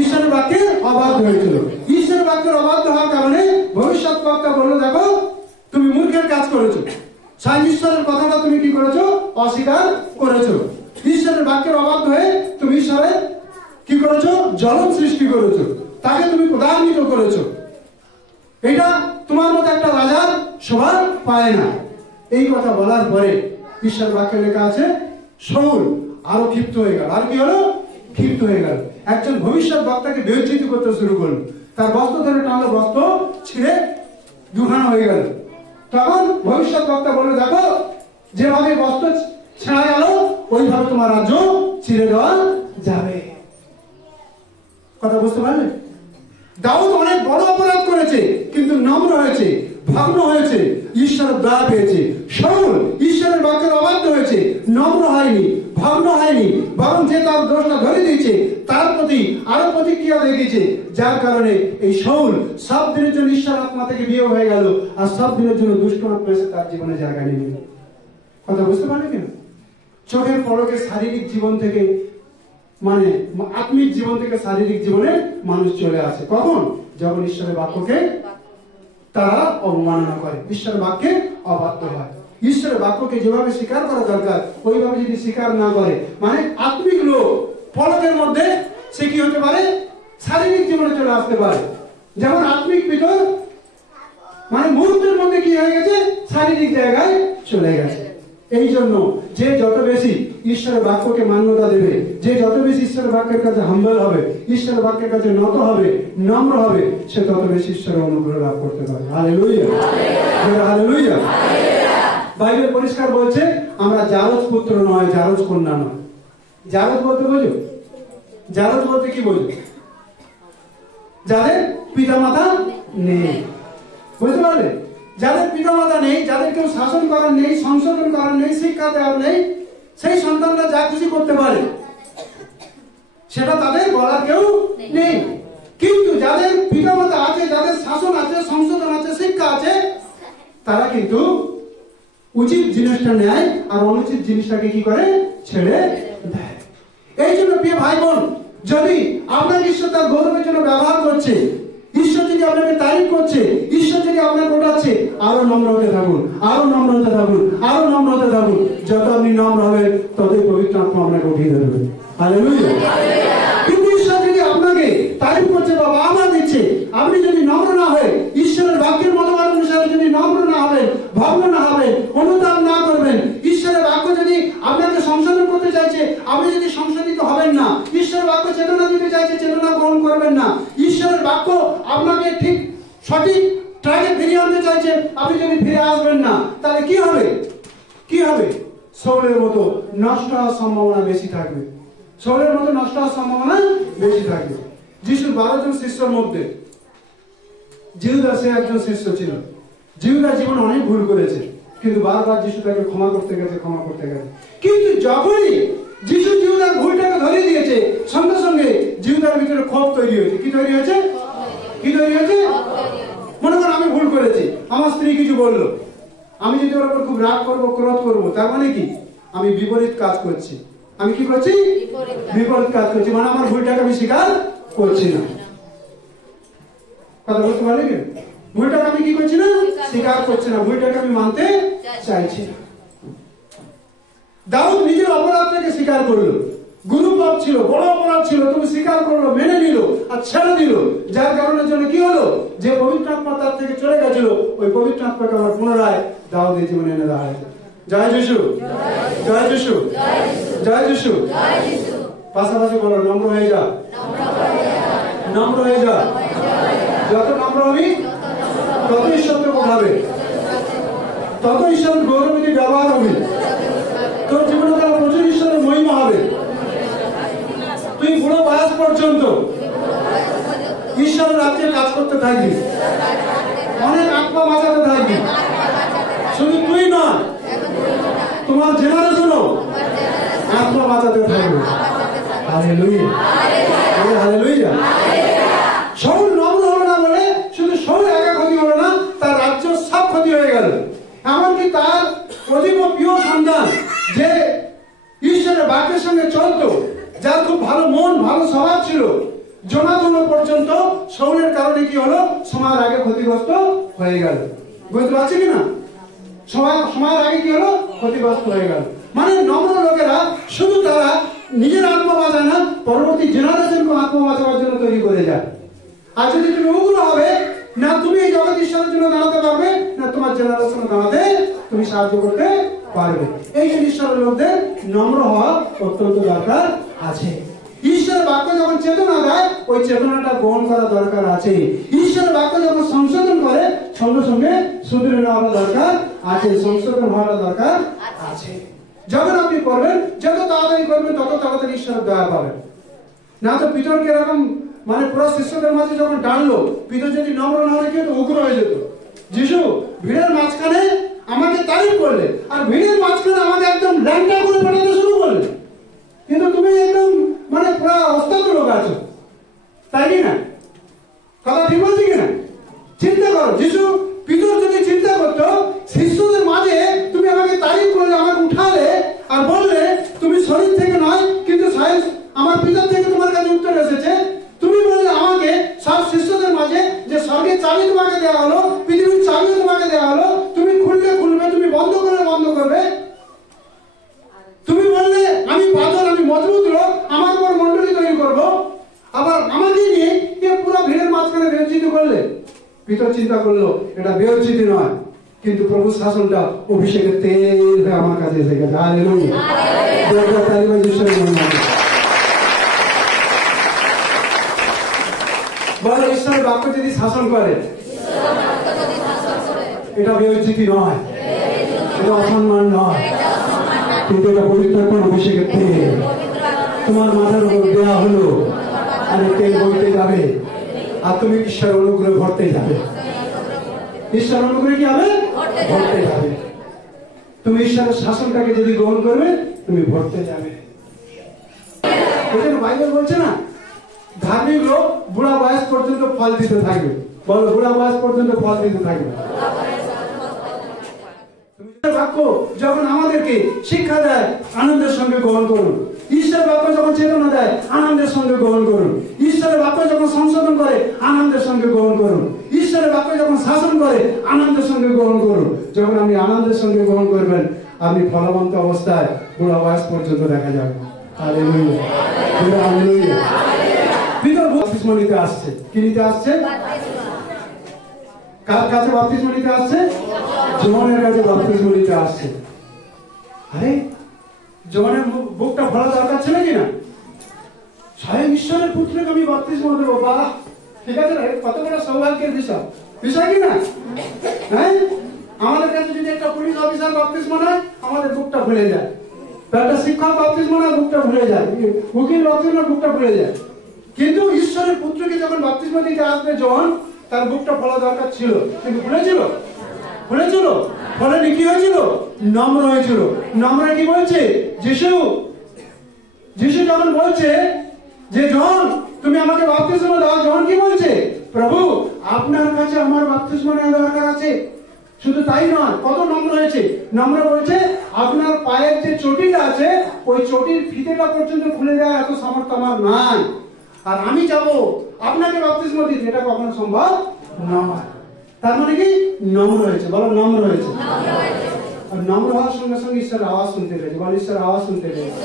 ঈশ্বরের বাক্যের অবাধ্য হয়েছিল। ঈশ্বরের বাক্যের অবাধ্য হওয়ার কারণে ভবিষ্যৎবক্তা বলল, দেখো তুমি মূর্খের কাজ করেছো, স্বয়ং ঈশ্বরের কথাটা তুমি কি করেছো? অস্বীকার করেছো। ঈশ্বরের বাক্যের অবাধ্য হয়ে তুমি ঈশ্বরের কি করেছো? জ্বলন সৃষ্টি করেছো, তাকে তুমি ক্রোধান্বিত করেছো। এটা তোমার মতো একটা রাজার শোভা পায় না। এই কথা বলার পরে ঈশ্বরের বাক্যে লেখা আছে, শাউল আরো ক্ষিপ্ত হয়ে গেল। আর কি হলো? ক্ষিপ্ত হয়ে গেল। একজন ভবিষ্যৎ বক্তাকে বেইজ্জতি করতে শুরু করলো, তার বস্ত্র ধরে টানলো, বস্ত্র ছিঁড়ে দুখানা হয়ে গেল। তখন ভবিষ্যৎ বক্তা বললো, দেখো যেভাবে বস্ত্র ছেঁড়া গেল, ওইভাবে তোমার রাজ্য ছিঁড়ে দেওয়া যাবে। কথা বুঝতে পারলে? দাউদ অনেক বড় অপরাধ করেছে, কিন্তু নম্র হয়েছে, ভগ্ন হয়েছে, ঈশ্বরের দয়া পেয়েছে। শাউল ঈশ্বরের বাক্যের অবাধ্য হয়েছে, নম্র হয়নি, ভগ্ন হয়নি, বরং যে তার দোষটা ধরে দিয়েছে তার প্রতি আরো প্রতিক্রিয়া দেখিয়েছে, যার কারণে এই শাউল সব দিনের জন্য ঈশ্বর আত্মা থেকে বিয়ে হয়ে গেল, আর সব দিনের জন্য দুষ্ট আত্মা এসে তার জীবনে জায়গা নিয়ে নিল। কথা বুঝতে পারলে কেন? চোখের পলকে শারীরিক জীবন থেকে, মানে আত্মিক জীবন থেকে শারীরিক জীবনে মানুষ চলে আসে। কখন? যখন ঈশ্বরের বাক্যকে তারা অবমাননা করে, ঈশ্বরের বাক্যে অবাধ্য হয়। ঈশ্বরের বাক্যকে যেভাবে স্বীকার করা দরকার ওইভাবে যদি স্বীকার না করে, মানে আত্মিক লোক পলকের মধ্যে সে কি হতে পারে? শারীরিক জীবনে চলে আসতে পারে। যেমন আত্মিক ভিতর মানে মুহূর্তের মধ্যে কি হয়ে গেছে? শারীরিক জায়গায় চলে গেছে। এই জন্য যে যত বেশি ঈশ্বরের বাক্যকে মান্যতা দেবে, যে যত বেশি ঈশ্বরের বাক্যের কাছে হাম্বল হবে, ঈশ্বরের বাক্যের কাছে নত হবে, নম্র হবে, সে তত বেশি ঈশ্বরের অনুগ্রহ লাভ করতে পারে। Hallelujah, hallelujah. বাইবেল পরিষ্কার বলছে, আমরা জারজ পুত্র নয়, জারজ কন্যা নয়। জারজ বলতে বোঝো? জারজ বলতে কি বোঝো? যাদের পিতামাতা নেই। বুঝতে পারলে? যাদের পিতামাতা নেই, যাদের কেউ শাসন করার নেই, সংশোধন করার নেই, শিক্ষা দেওয়ার নেই, সেই সন্তানরা যা খুশি করতে পারে, সেটা তাদের বলার কেউ নেই। কিন্তু যাদের পিতামাতা আছে, যাদের শাসন আছে, সংশোধন আছে, শিক্ষা আছে, তারা কিন্তু উচিত জিনিসটা নেয় আর অনুচিত জিনিসটাকে কি করে? ছেড়ে দেয়। এই জন্য প্রিয় ভাই বোন, যদি আপনার ঈশ্বর তার গৌরবের জন্য ব্যবহার করছে, ঈশ্বর যদি আপনাকে তারিফ করছে, ঈশ্বর যদি আপনাকে ওঠাচ্ছে, আরো নম্র হতে থাকুন, আরো নম্র হতে থাকুন, আরো নম্র হতে থাকুন। যত আপনি নম্র হবেন ততই পবিত্র আত্মা আপনাকে উঠিয়ে ধরবে। হালেলুয়া। কিন্তু ঈশ্বর যদি আপনাকে তারিফ করছে বা বাহবা দিচ্ছে, আপনি যদি নম্র না হয়ে ঈশ্বরের বাক্যের মতবাদ অনুসারে যদি নম্র না হবেন, ভগ্ন না হবেন, অনুতাপ না করবেন, ঈশ্বরের বাক্য যদি আপনাকে সংশোধন করতে চাইছে, আপনি যদি সংশোধিত হবেন না, ঈশ্বরের বাক্য চেতনা দিতে চাইছে, চেতনা গ্রহণ করবেন না, ঈশ্বরের বাক্য আপনাকে ঠিক সঠিক ট্র্যাকে ফিরিয়ে আনতে চাইছে, আপনি যদি ফিরে আসবেন না, তাহলে কি হবে? কি হবে? শাউলের মতো নষ্ট হওয়ার সম্ভাবনা বেশি থাকবে। শাউলের মতো নষ্ট হওয়ার সম্ভাবনা বেশি থাকবে। যিশুর 12 জন শিষ্যের মধ্যে জিহুদা সে একজন শিষ্য ছিল। জিহুদা জীবন অনেক ভুল করেছে, কিন্তু বারবার যিশু তাকে ক্ষমা করতে গেছে, ক্ষমা করতে গেছে। কিন্তু যখনই যিশু জিহুদার ভুলটাকে ধরিয়ে দিয়েছে, সঙ্গে সঙ্গে জিহুদার ভিতরে ক্ষোভ তৈরি হয়েছে। কি তৈরি হয়েছে? কি তৈরি হয়েছে? মনে করো আমি ভুল করেছি, আমার স্ত্রী কিছু বললো, আমি যদি ওর উপর খুব রাগ করবো, ক্রোধ করবো, তার মানে কি? আমি বিপরীত কাজ করছি। আমি কি করছি? বিপরীত কাজ করছি, মানে আমার ভুলটাকে আমি স্বীকার করছি না। কথা বলতে পারলে কি? ভুলটাকে আমি কি করছি না? স্বীকার করছি না, ভুলটাকে আমি মানতে চাইছি না। দাউদ নিজের অপরাধটাকে স্বীকার করলো। গুরুপাপ ছিল, বড় অপরাধ ছিল, তুমি স্বীকার করলো, মেনে নিল আর ছেড়ে দিল। যার কারণের জন্য কি হলো? যে পবিত্র আত্মা তার থেকে চলে গেছিল, ওই পবিত্র আত্মাকে আমার পুনরায় দাউদের জীবনে এনে দেওয়া হয়েছে। জয় যিশু, জয় যিশু, জয় যিশু। পাশাপাশি বলো, নম্র হয়ে যা, নম্র হয়ে যা। যত নম্র হবি তত ঈশ্বরকে পাঠাবে, তত ঈশ্বরের গৌরবী ব্যবহার হবে, তোর জীবনে তারা প্রচুর ঈশ্বরের মহিমা হবে। তুই বুড়ো বয়স পর্যন্ত ঈশ্বরের রাজ্যে কাজ করতে থাকবি, অনেক আত্মা বাঁচাতে থাকবি। শুধু তুই নয়, তোমার জেনারেশনও আত্মা বাঁচাতে থাকবে। Hallelujah, hallelujah. শাউল নম্র হলো না বলে শুধু শাউল একা ক্ষতি হলো না, তার রাজ্য সব ক্ষতি হয়ে গেল। এমনকি তার অধিক প্রিয় সন্তান যে ঈশ্বরের বাক্যের সঙ্গে চলতো, যার খুব ভালো মন, ভালো স্বভাব ছিল, জোনাথন পর্যন্ত শাউলের কারণে কি হলো, সময়ের আগে ক্ষতিগ্রস্ত হয়ে গেল। বুঝতে পারছি কিনা? সময়ের আগে কি হলো, ক্ষতিগ্রস্ত হয়ে গেল। মানে নম্র লোকেরা শুধু তারা নিজের আত্মা বাঁচায় না, পরবর্তী জেনারেশনকে আত্মা বাঁচাবার জন্য তৈরি করে যায়। আর যদি তুমি ওগুলো হবে না, তুমি এই জগৎ ঈশ্বরের জন্য দাঁড়াতে পারবে না, তোমার জেনারেশন দাঁড়াতে তুমি সাহায্য করতে পারবে। এই যে ঈশ্বরের লোকদের নম্র হওয়া অত্যন্ত দরকার আছে। ঈশ্বরের বাক্য যখন চেতনা দেয়, ওই চেতনাটা গ্রহণ করা দরকার আছে। ঈশ্বরের বাক্য যখন সংশোধন করে, সঙ্গে সঙ্গে শুধরে নেওয়ার দরকার আছে, সংশোধন হওয়ার দরকার আছে। যখন আপনি করবেন, যত তাড়াতাড়ি করবেন তত তাড়াতাড়ি ঈশ্বরের দয়া পাবেন। না তো পিতরকে এরকম মানে পুরো শিষ্যদের মাঝে যখন ডাললো, পিতর যদি নম্র না হলে কেউ উগ্র হয়ে যেত। যিশু ভিড়ের মাঝখানে আমাকে তারিফ করলে, আর ভিড়ের মাঝখানে আমাকে একদম ল্যাংটা করে পাঠাতে শুরু করলে, কিন্তু তুমি একদম মানে পুরো অস্তান্ত লোক আছো, তাই কি না? কথা ঠিক বলছি কিনা? চিন্তা করো, যিশু পিতর যদি চিন্তা করতো শিষ্যদের মাঝে তুমি আমাকে তারিফ করলে, আমাকে উঠালে আর বললে তুমি শরীর থেকে নয় কিন্তু আমার পিতার থেকে তোমার কাছে উত্তর এসেছে, তুমি বললে আমাকে সব শিষ্যদের মাঝে যে স্বর্গের চাবি তোমাকে দেওয়া হলো, পৃথিবীর চাবি তোমাকে দেওয়া হলো, তুমি খুললে খুলবে, তুমি বন্ধ করলে বন্ধ করবে। তুমি বললে আমি পাথর, আমি মজবুত লোক, আমার উপর মন্ডলী তৈরি করবো, আবার আমাকে নিয়ে পুরো ভিড়ের মাঝখানে বেজ্জিত করলে। পিতর চিন্তা করলো এটা বেজ্জিতি নয়, কিন্তু প্রভু শাসনটা অভিষেকের তেল হয়ে আমার কাছে এসে গেছে। হালেলুয়া, বলো ঈশ্বরের বাক্য যদি শাসন করে, এটা বেজ্জিতি নয়, এটা অসম্মান নয়, কিন্তু এটা পবিত্র অভিষেকের তেল তোমার মাথার উপর দেওয়া হলো, আর তেল বইতে যাবে, আর তুমি ঈশ্বর অনুগ্রহে ভরতে যাবে। ঈশ্বর অনুগ্রহে কি হবে? ভরতে যাবে। তুমি ঈশ্বরের শাসনটাকে যদি গ্রহণ করবে, তুমি ভরতে যাবে। বাইবেল বলছে না, ধার্মিক লোক বুড়া বয়স পর্যন্ত ফল দিতে থাকবে। বলো, বুড়া বয়স পর্যন্ত ফল দিতে থাকবে। বাক্য যখন আমাদেরকে শিক্ষা দেয়, আনন্দের সঙ্গে গ্রহণ করুন। ঈশ্বরের বাক্য যখন চেতনা দেয়, আনন্দের সঙ্গে গ্রহণ করুন। ঈশ্বরের বাক্য যখন সংশোধন করে, আনন্দের সঙ্গে গ্রহণ করুন। ঈশ্বরের বাক্য যখন শাসন করে, আনন্দের সঙ্গে গ্রহণ করুন। যখন আপনি আনন্দের সঙ্গে গ্রহণ করবেন, আপনি ফলবন্ত অবস্থায় বুড়া বয়স পর্যন্ত দেখা যাবে। Hallelujah, hallelujah. পিতর বাপ্তিস্ম নিতে আসছে। কি নিতে আসছে? কার কাছে বাপ্তিস্ম নিতে আসছে? জোহনের কাছে বাপ্তিস্ম নিতে আসছে। আরে জোহনের বুকটা ভরা দরকার ছিল কিনা? স্বয়ং ঈশ্বরের পুত্রকে আমি বাপ্তিস্ম দেবো। বাহ, ঠিক আছে, কত বড় সৌভাগ্যের বিষয়, বিষয় কিনা? হ্যাঁ, আমাদের কাছে যদি একটা পুলিশ অফিসার বাপ্তিস্ম নেয়, আমাদের বুকটা ভুলে যায়। একটা শিক্ষক বাপ্তিস্ম নেয়, বুকটা ভুলে যায়। উকিল বাপ্তিস্ম, বুকটা ভুলে যায়। কিন্তু ঈশ্বরের পুত্রকে যখন বাপ্তিস্ম দিতে আসবে জন, তার বুকটা ফলা দরকার ছিল, কিন্তু ভুলেছিল? ভুলেছিল? ফলে কি হয়েছিল? নম্র হয়েছিল। নম্র কি বলছে? যিশু যখন বলছে যে জন তুমি আমাকে বাপ্তিস্ম দাও, জন কি বলছে? প্রভু, আপনার কাছে আমার বাপ্তিস্ম নেওয়া দরকার আছে। শুধু তাই নয়, কত নম্র হয়েছে। নম্র বলছে আপনার পায়ের যে চটিটা আছে, ওই চটির ফিতেটা পর্যন্ত খুলে দেওয়া এত সামর্থ্য আমার নাই, আর আমি যাব আপনাকে বাপ্তিস্ম দিতে, এটা কখনো সম্ভব নয়। তার মানে কি? নম্র হয়েছে। বলো, নম্র হয়েছে। আর নম্র হওয়ার সঙ্গে সঙ্গে ঈশ্বরের আওয়াজ শুনতে পেয়েছে। বলো, ঈশ্বরের আওয়াজ শুনতে পেয়েছে।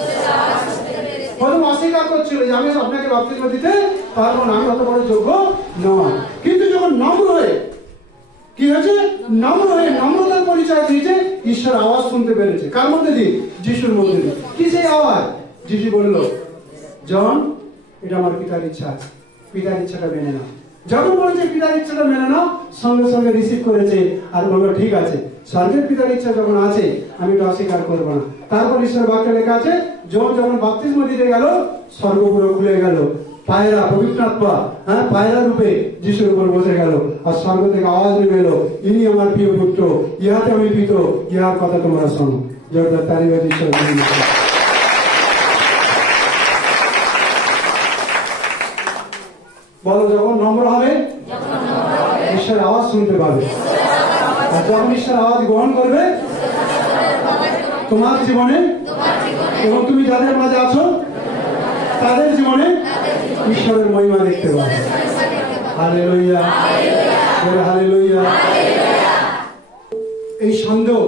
প্রথম অস্বীকার করছিল যে আমি আপনাকে বাপ্তিস্ম দিতে পারবো না, আমি অত বড় যোগ্য নয়। কিন্তু যখন নম্র হয়ে কি হয়েছে? নম্র হয়ে নম্রতার পরিচয় দিয়েছে, ঈশ্বর আওয়াজ শুনতে পেরেছে। কার মধ্যে দিয়ে? যিশুর মধ্যে দিয়ে। কি সেই আওয়াজ? যিশু বলল, জন, এটা আমার পিতার ইচ্ছা, পিতার ইচ্ছাটা মেনে নাও। যখন বলেছে পিতার ইচ্ছাটা মেনে নাও, সঙ্গে সঙ্গে রিসিভ করেছে আর বললো ঠিক আছে, স্বর্গের পিতার ইচ্ছা যখন আছে আমি এটা অস্বীকার করবো না। তারপর ঈশ্বর বাক্যে লেখা আছে, যখন বাপ্তিস্ম দিতে গেল, স্বর্গ পুরো খুলে গেল, পায়রা, পবিত্রাত্মা পায়রা রূপে যিশুর উপর বসে গেল, আর স্বর্গ থেকে আওয়াজ নেমে এলো, ইনি আমার প্রিয় পুত্র, ইহাতে আমি প্রীত, ইহার কথা তোমরা শোনো। জোরদার তালি বাজিয়ে ঈশ্বর। বলো, যখন নম্র হবে ঈশ্বরের আওয়াজ শুনতে পাবে, আর যখন ঈশ্বরের আওয়াজ গ্রহণ করবে তোমার জীবনে এবং তুমি যাদের মাঝে আছো তাদের জীবনে ঈশ্বরের মহিমা দেখতে পাবে। Hallelujah, hallelujah. এই সন্দেহ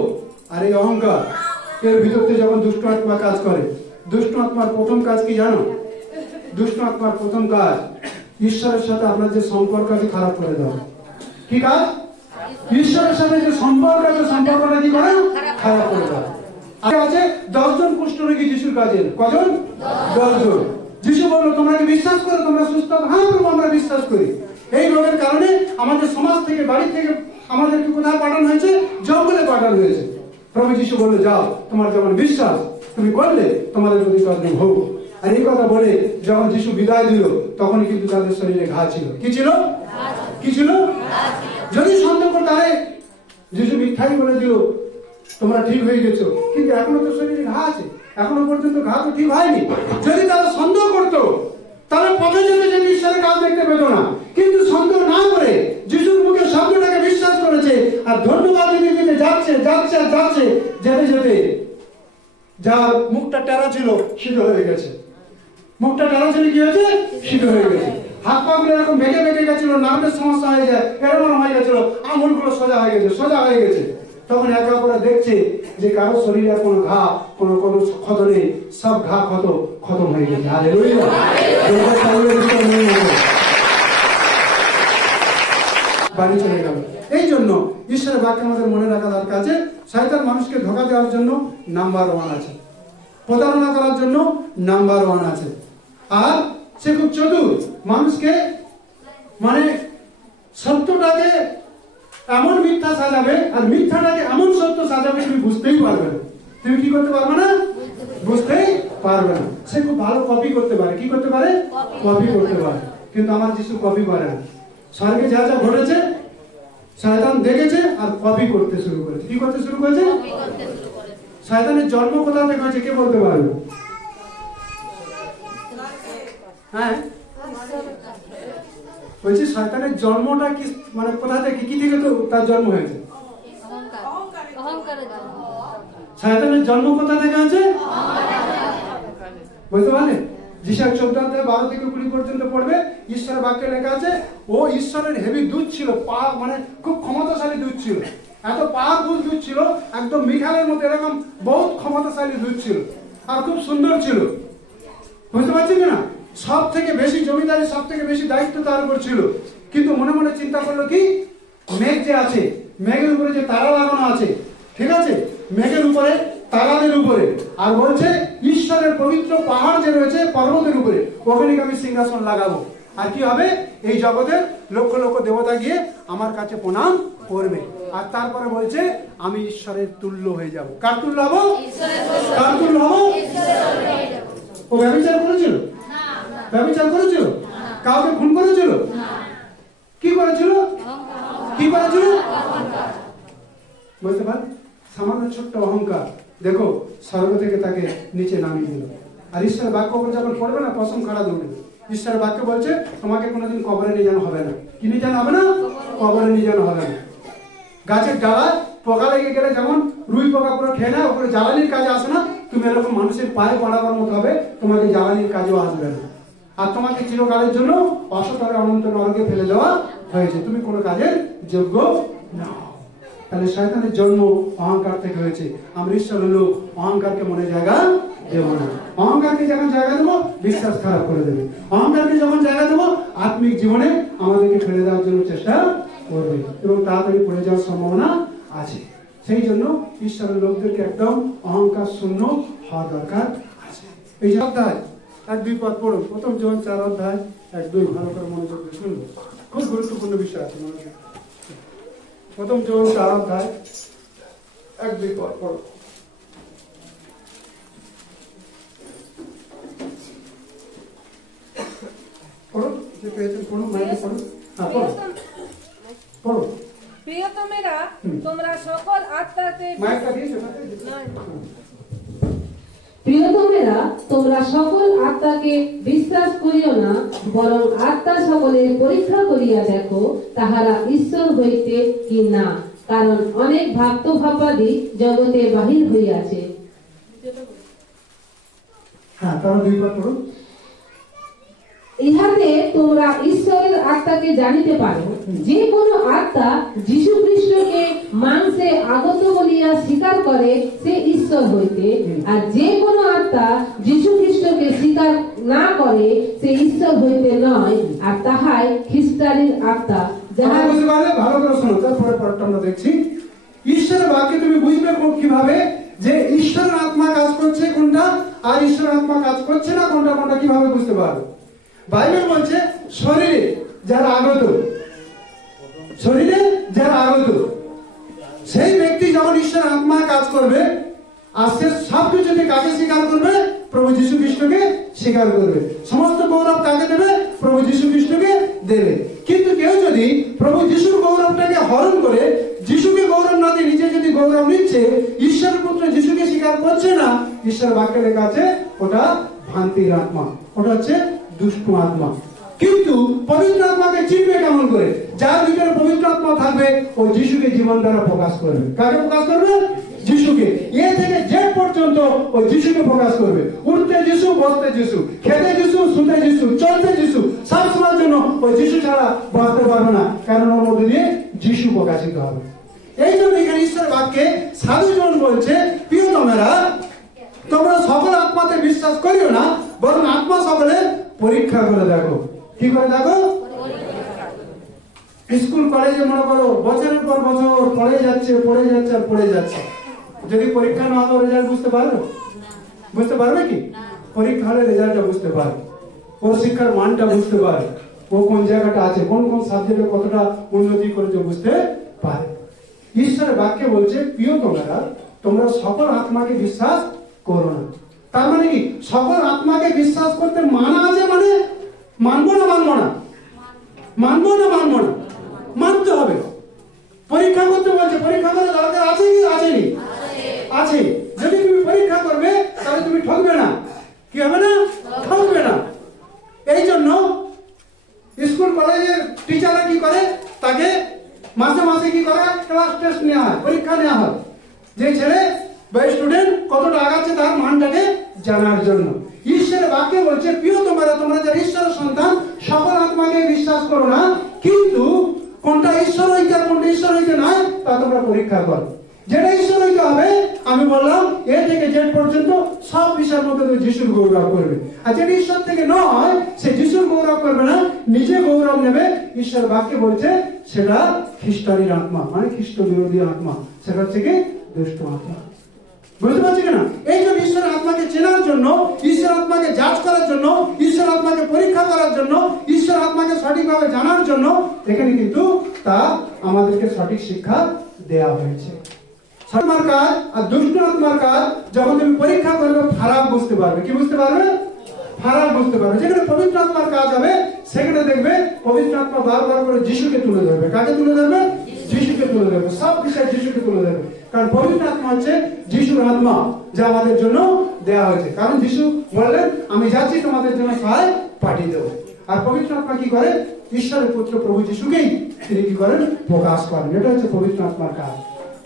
আর এই অহংকার এর ভিতরতে যখন দুষ্ট আত্মা কাজ করে, দুষ্ট আত্মার প্রথম কাজ কি জানো? দুষ্ট আত্মার প্রথম কাজ ঈশ্বরের সাথে আপনার যে সম্পর্ক আছে খারাপ করে দেওয়া। কি কাজ? ঈশ্বরের সাথে যে সম্পর্ক আছে সম্পর্কটা কি করে? খারাপ করে দেওয়া। আছে 10 জন কুষ্ঠরোগী যিশুর কাজে। কজন? 10 জন। যিশু বলল, তোমরা কি বিশ্বাস করো তোমরা সুস্থ? হ্যাঁ প্রভু, আমরা বিশ্বাস করি। এই রোগের কারণে আমাদের সমাজ থেকে, বাড়ি থেকে আমাদেরকে কোথায় পাঠানো হয়েছে? জঙ্গলে পাঠানো হয়েছে। প্রভু যিশু বলল, যাও, তোমার যেমন বিশ্বাস তুমি করলে তোমাদের প্রতি তদ্রূপ হোক। আর এই কথা বলে যখন যিশু বিদায় দিল তখন কিন্তু তাদের শরীরে ঘা ছিল। কি ছিল? কি ছিল? যদি সন্দেহ করতে আরে যিশু মিথ্যাই বলে দিল তোমরা ঠিক হয়ে গেছো, কিন্তু এখনো তো শরীরে ঘা আছে, এখনো পর্যন্ত ঘা তো ঠিক হয়নি। যদি তারা সন্দেহ করতো তারা পথে যেতে যেতে ঈশ্বরের কাজ দেখতে পেত না, কিন্তু সন্দেহ না করে যিশুর মুখে শব্দটাকে বিশ্বাস করেছে আর ধন্যবাদ দিতে দিতে যাচ্ছে যাচ্ছে আর যাচ্ছে, যেতে যেতে যার মুখটা টেরা ছিল সিধে হয়ে গেছে। মুখটা টেরা ছিল, কি হয়েছে? সিধে হয়ে গেছে। হাত পা গুলো এরকম বেঁকে বেঁকে গেছিল, নার্ভের সমস্যা হয়ে যায়, এরকম হয়ে গেছিল, আঙুল গুলো সোজা হয়ে গেছে, সোজা হয়ে গেছে। তখন একা করে দেখছে যে কারো শরীরে কোনো ঘা, কোনো ক্ষত নেই, সব ঘা খতম হয়ে গেছে। হালেলুয়া। বাড়ি চলে গেল। এই জন্য ঈশ্বরের বাক্য আমাদের মনে রাখা দরকার আছে। শয়তান মানুষকে ধোঁকা দেওয়ার জন্য নাম্বার 1 আছে, প্রতারণা করার জন্য নাম্বার 1 আছে, আর সে খুব চতুর। মানুষকে মানে সত্যটাকে এমন মিথ্যা সাজাবে আর মিথ্যাটাকে এমন সত্য সাজাবে তুমি বুঝতেই পারবে না। তুমি কি করতে পারবে না? বুঝতেই পারবে না। সে খুব ভালো কপি করতে পারে। কি করতে পারে? কপি করতে পারে। কিন্তু আমার যিশু কপি করে না। স্বর্গে যা যা ঘটেছে শয়তান দেখেছে আর কপি করতে শুরু করেছে। কি করতে শুরু করেছে? শয়তানের জন্ম কোথা থেকে হয়েছে কে বলতে পারবে? হ্যাঁ, বলছি শয়তানের জন্মটা কি, মানে কোথা থেকে, কি থেকে তো তার জন্ম হয়েছে? শয়তানের জন্ম কোথা থেকে হয়েছে? বুঝতে পারলেন? যিশার 14:12 থেকে 20 পর্যন্ত পড়বে, ঈশ্বরের বাক্যে লেখা আছে ও ঈশ্বরের হেভি দূত ছিল, মানে খুব ক্ষমতাশালী দূত ছিল, এত পাওয়ারফুল দূত ছিল, একদম মিখাইলের মতো এরকম বহুত ক্ষমতাশালী দূত ছিল, আর খুব সুন্দর ছিল। বুঝতে পারছেন না? সব থেকে বেশি জমিদারি, সব থেকে বেশি দায়িত্ব তার উপর ছিল। কিন্তু মনে মনে চিন্তা করলো কি, মেঘ যে আছে, মেঘের উপরে যে তারা লাগানো আছে, ঠিক আছে, মেঘের উপরে, তারাদের উপরে, আর বলছে ঈশ্বরের পবিত্র পাহাড় যে রয়েছে পর্বতের উপরে, ওখানে আমি সিংহাসন লাগাবো। আর কি হবে? এই জগতের লক্ষ লক্ষ দেবতা গিয়ে আমার কাছে প্রণাম করবে। আর তারপরে বলছে আমি ঈশ্বরের তুল্য হয়ে যাব। কার তুল্য হবো? কার তুল্য হবো? ও ব্যভিচার করেছিল? ব্যভিচার করেছিল? কাউকে খুন করেছিল? কি করেছিল? কি করেছিল? বুঝতে পার? সামান্য ছোট্ট অহংকার দেখো স্বর্গ থেকে তাকে নিচে নামিয়ে দিল। আর ঈশ্বরের বাক্য যখন পড়বে না, পশম খাড়া দৌড়বে। ঈশ্বরের বাক্য বলছে তোমাকে কোনোদিন কবরে নিয়ে যাওয়া হবে না। কি নিয়ে যাওয়া হবে না? কবরে নিয়ে যাওয়া হবে না। গাছের ডালা পোকা লেগে গেলে যেমন রুই পোকা পুরো খেয়ে নেয়, ওপরে জ্বালানির কাজে আসে না, তুমি এরকম মানুষের পায়ে পড়াবার মতো হবে, তোমাকে জ্বালানির কাজেও আসবে না। আর তোমাকে চিরকালের জন্য অসতরে অনন্ত নরকে ফেলে দেওয়া হয়েছে, তুমি কোনো কাজের যোগ্য না। তাহলে শয়তানের জন্ম অহংকার থেকে হয়েছে। আমরা ঈশ্বর হলো অহংকারকে মনে জায়গা দেব না। অহংকারকে যখন জায়গা দেবো বিশ্বাস খারাপ করে দেবে। অহংকারকে যখন জায়গা দেবো আত্মিক জীবনে আমাদেরকে ফেলে দেওয়ার জন্য চেষ্টা করবে এবং তাড়াতাড়ি পড়ে যাওয়ার সম্ভাবনা আছে। সেই জন্য ঈশ্বরের লোকদেরকে একদম অহংকার শূন্য হওয়া দরকার আছে। এই যে অধ্যায় 1-2 পদ পড়ুন। প্রথম যোহন 4:1-2 ভালো করে মনোযোগ দিয়ে শুনবো, খুব গুরুত্বপূর্ণ বিষয় আছে মনোযোগ। প্রথম যোহন 4:1-2 পদ পড়ুন। পড়ুন, যে পেয়েছেন পড়ুন, মাইকে পড়ুন। হ্যাঁ পড়ুন, পড়ুন। প্রিয়তমেরা, তোমরা সকল আত্মাকে মাইকটা দিয়েছো? প্রিয়তমেরা, তোমরা সকল আত্মাকে বিশ্বাস করিও না, বরং আত্মা সকলের পরীক্ষা করিয়া দেখো তাহারা ঈশ্বর হইতে কি না, কারণ অনেক ভাবাদি জগতে বাহির হইয়াছে। হ্যাঁ, তারা 2 পাঠ পড়ুন। ইহাতে তোমরা ঈশ্বরের আত্মাকে জানিতে পারো, যে কোনো আত্মা যীশু খ্রিস্টকে মাংসে আগত বলিয়া স্বীকার করে সে ঈশ্বর হইতে, আর যে কোনো আত্মা যীশু খ্রিস্টকে স্বীকার না করে সে ঈশ্বর হইতে নয়, আর তাহাই খ্রিস্টানের আত্মা যাহা। ভালো করে শোনো, তারপরে পরেরটা আমরা দেখছি। ঈশ্বরের বাক্যে তুমি বুঝবে কিভাবে যে ঈশ্বরের আত্মা কাজ করছে কোনটা আর ঈশ্বরের আত্মা কাজ করছে না কোনটা কোনটা কিভাবে বুঝতে পারবে। বাইবেল বলছে শরীরে যারা আগত, শরীরে যারা আগত সেই ব্যক্তি যখন ঈশ্বরের আত্মা কাজ করবে আর সে সব কিছুতে কাকে স্বীকার করবে? প্রভু যীশু খ্রিস্টকে স্বীকার করবে। সমস্ত গৌরব কাকে দেবে? প্রভু যীশু খ্রিস্টকে দেবে। কিন্তু কেউ যদি প্রভু যীশুর গৌরবটাকে হরণ করে যিশুকে গৌরব না দিয়ে নিজে যদি গৌরব নিচ্ছে, ঈশ্বরের পুত্র যিশুকে স্বীকার করছে না, ঈশ্বরের বাক্যে লেখা আছে ওটা ভ্রান্তির আত্মা, ওটা হচ্ছে দুষ্ট আত্মা। কিন্তু পবিত্র আত্মাকে চিনবে কেমন করে? যার ভিতরে পবিত্র আত্মা থাকবে ও যিশুকে জীবন দ্বারা প্রকাশ করবে। কাকে প্রকাশ করবে? যিশুকে। এ থেকে জেড পর্যন্ত ও যিশুকে প্রকাশ করবে। উঠতে যিশু, বসতে যিশু, খেতে যিশু, শুতে যিশু, চলতে যিশু, সব সময়ের জন্য ওই যিশু ছাড়া বাঁচতে পারবে না, কারণ ওর মধ্যে দিয়ে যিশু প্রকাশিত হবে। এই জন্য এখানে ঈশ্বরের বাক্যে সাধু জন বলছে, প্রিয়তমেরা, তোমরা সকল আত্মাতে বিশ্বাস করিও না, বরং আত্মা সকলের পরীক্ষা করে দেখো। কি করে দেখো? স্কুল কলেজে মনে করো বছরের পর বছর পড়ে যাচ্ছে আর পড়ে যাচ্ছে, যদি পরীক্ষা না হবে রেজাল্ট বুঝতে পারবে? বুঝতে পারবে কি? পরীক্ষা হলে রেজাল্টটা বুঝতে পারবে, ওর শিক্ষার মানটা বুঝতে পারবে, ও কোন জায়গাটা আছে, কোন কোন সাবজেক্টে কতটা উন্নতি করেছে বুঝতে পারে। ঈশ্বরের বাক্যে বলছে, প্রিয়তমেরা, তোমরা সকল আত্মাকে বিশ্বাস করো না। তার মানে কি? সকল আত্মাকে বিশ্বাস করতে মানা আছে, মানে মানবো না মানবো না? মানবো না মানবো না? মানতে হবে। পরীক্ষা করতে বলছে, পরীক্ষা করার দরকার আছে কি আসেনি? আছে। যদি তুমি পরীক্ষা করবে তাহলে তুমি ঠকবে না। কি হবে না? ঠকবে না। এই জন্য স্কুল কলেজের টিচাররা কি করে? তাকে মাসে মাসে কি করে? ক্লাস টেস্ট নেওয়া হয়, পরীক্ষা নেওয়া হয়, যে ছেলে বা স্টুডেন্ট কতটা আগাচ্ছে তার মানটাকে জানার জন্য। ঈশ্বরের বাক্যে বলছে, প্রিয়তমেরা, তোমরা যারা ঈশ্বরের সন্তান সকল আত্মাকে বিশ্বাস করো না, কিন্তু কোনটা ঈশ্বর হইতে আর কোনটা ঈশ্বর হইতে নয় তা তোমরা পরীক্ষা করো। যেটা ঈশ্বর হইতে হবে, আমি বললাম এ থেকে জেড পর্যন্ত সব বিষয়ের মধ্যে যিশুর গৌরব করবে। আর যেটা ঈশ্বর থেকে নয় সে যিশুর গৌরব করবে না, নিজে গৌরব নেবে। ঈশ্বর বাক্যে বলছে সেটা খ্রিস্টানের আত্মা, মানে খ্রিস্ট বিরোধী আত্মা, সেটা হচ্ছে কি দুষ্ট আত্মা। বুঝতে পারছি কিনা? এই জন্য ঈশ্বরের আত্মাকে চেনার জন্য, ঈশ্বর আত্মাকে যাচ করার জন্য, ঈশ্বর আত্মাকে পরীক্ষা করার জন্য, ঈশ্বর আত্মাকে সঠিকভাবে জানার জন্য এখানে কিন্তু তা আমাদেরকে সঠিক শিক্ষা দেয়া হয়েছে। আত্মার কাজ আর দুষ্ট আত্মার কাজ যখন তুমি পরীক্ষা করবে ফারাক বুঝতে পারবে। কি বুঝতে পারবে? ফারাক বুঝতে পারবে। যেখানে পবিত্র আত্মার কাজ হবে সেখানে দেখবে পবিত্র আত্মা বারবার করে যিশুকে তুলে ধরবে। কাকে তুলে ধরবে? যিশুকে তুলে ধরবে। সব বিষয় যিশুকে তুলে ধরবে। কারণ পবিত্র আত্মা হচ্ছে যিশুর আত্মা, যা আমাদের জন্য দেয়া হয়েছে। কারণ যিশু বললেন, আমি যাচ্ছি তোমাদের জন্য সহায় পাঠিয়ে দেবো। আর পবিত্র আত্মা কি করে? ঈশ্বরের পুত্র প্রভু যিশুকেই তিনি কি করেন? প্রকাশ করেন। এটা হচ্ছে পবিত্র আত্মার কাজ।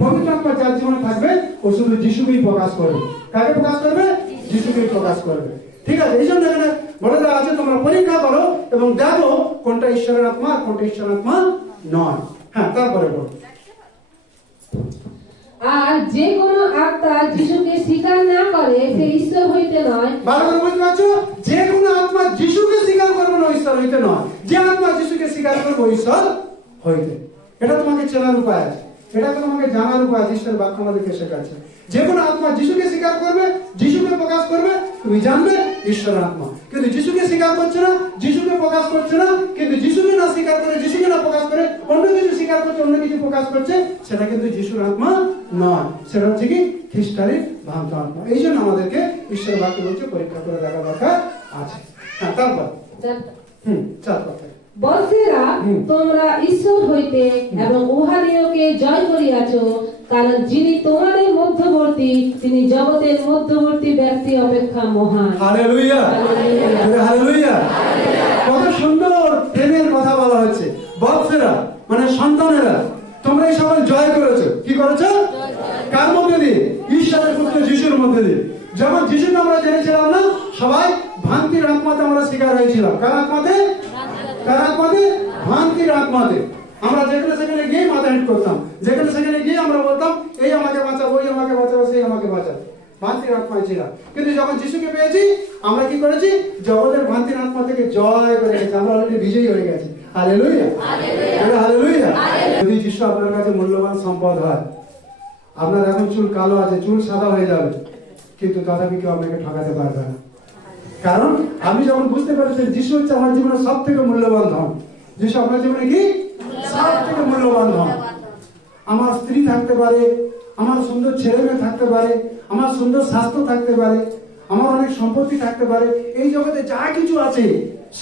পবিত্র আত্মা যার জীবনে থাকবে ও শুধু যিশুকেই প্রকাশ করবে। কাকে প্রকাশ করবে? যিশুকেই প্রকাশ করবে। ঠিক আছে? এই জন্য এখানে বলে দেওয়া আছে, তোমরা পরীক্ষা করো এবং দেখো কোনটা ঈশ্বরের আত্মা আর কোনটা ঈশ্বরের আত্মা নয়। হ্যাঁ, তারপরে বলো। আর যে কোন আত্মা যিশুকে স্বীকার না করে সে ঈশ্বর হইতে নয়। বারবার বুঝতে পারছো? যে কোন আত্মা যিশুকে স্বীকার করবে না ঈশ্বর হইতে নয়। যে আত্মা যিশুকে স্বীকার করবে ঈশ্বর হইতে। এটা তোমাকে চেনার উপায় আছে, এটা তোমাকে জানার উপায় আছে। ঈশ্বরের বাক্য আমাদেরকে শেখাচ্ছে, যে কোনো আত্মা যিশুকে স্বীকার করবে, যিশুকে প্রকাশ করবে, তুমি জানবে ঈশ্বরের আত্মা। কিন্তু যিশুকে স্বীকার করছে না, যিশুকে প্রকাশ করছে না, কিন্তু যিশুকে না স্বীকার করে, যিশুকে না প্রকাশ করে অন্য কিছু স্বীকার করছে, অন্য কিছু প্রকাশ করছে, সেটা কিন্তু যিশুর আত্মা নয়, সেটা হচ্ছে কি খ্রিস্টানের ভ্রান্ত আত্মা। এই জন্য আমাদেরকে ঈশ্বরের বাক্য বলছে পরীক্ষা করে দেখা দরকার আছে। হ্যাঁ, তারপর 4 কথা। বৎসেরা, তোমরা ঈশ্বর হইতে এবং উহাদিওকে জয় করিয়াছ, কারণ যিনি তোমাদের মধ্যবর্তী তিনি জগতের মধ্যবর্তী ব্যক্তি অপেক্ষা মহান। Hallelujah, hallelujah. কত সুন্দর প্রেমের কথা বলা হচ্ছে। বাচ্চারা মানে সন্তানেরা, তোমরা এই সবাই জয় করেছো। কি করেছো? কার মধ্যে দিয়ে? ঈশ্বরের পুত্র যিশুর মধ্যে দিয়ে। যেমন যিশুকে আমরা জেনেছিলাম না, সবাই ভ্রান্তির আত্মাতে আমরা শিকার হয়েছিলাম। কার আত্মাতে? কার আত্মাতে? ভ্রান্তির আত্মাতে। আমরা যেখানে সেখানে গিয়ে মাথা হেঁট করতাম, যেখানে সেখানে গিয়ে আমরা বলতাম এই আমাকে বাঁচাবো, ওই আমাকে বাঁচাবো, সেই আমাকে বাঁচাবো। ভ্রান্তির আত্মায় ছিলাম। কিন্তু যখন যিশুকে পেয়েছি আমরা কি করেছি? জগতের ভ্রান্তির আত্মা থেকে জয় করে গেছি। আমরা অলরেডি বিজয়ী হয়ে গেছি। Hallelujah, hallelujah. যদি যিশু আপনার কাছে মূল্যবান সম্পদ হয়, আপনার এখন চুল কালো আছে, চুল সাদা হয়ে যাবে, কিন্তু তথাপি কেউ আপনাকে ঠকাতে পারবে না। কারণ আপনি যখন বুঝতে পেরেছেন যিশু হচ্ছে আমার জীবনের সব থেকে মূল্যবান ধন। যিশু আপনার জীবনে কি? সব থেকে মূল্যবান ধন। আমার স্ত্রী থাকতে পারে, আমার সুন্দর ছেলে মেয়ে থাকতে পারে, আমার সুন্দর স্বাস্থ্য থাকতে পারে, আমার অনেক সম্পত্তি থাকতে পারে, এই জগতে যা কিছু আছে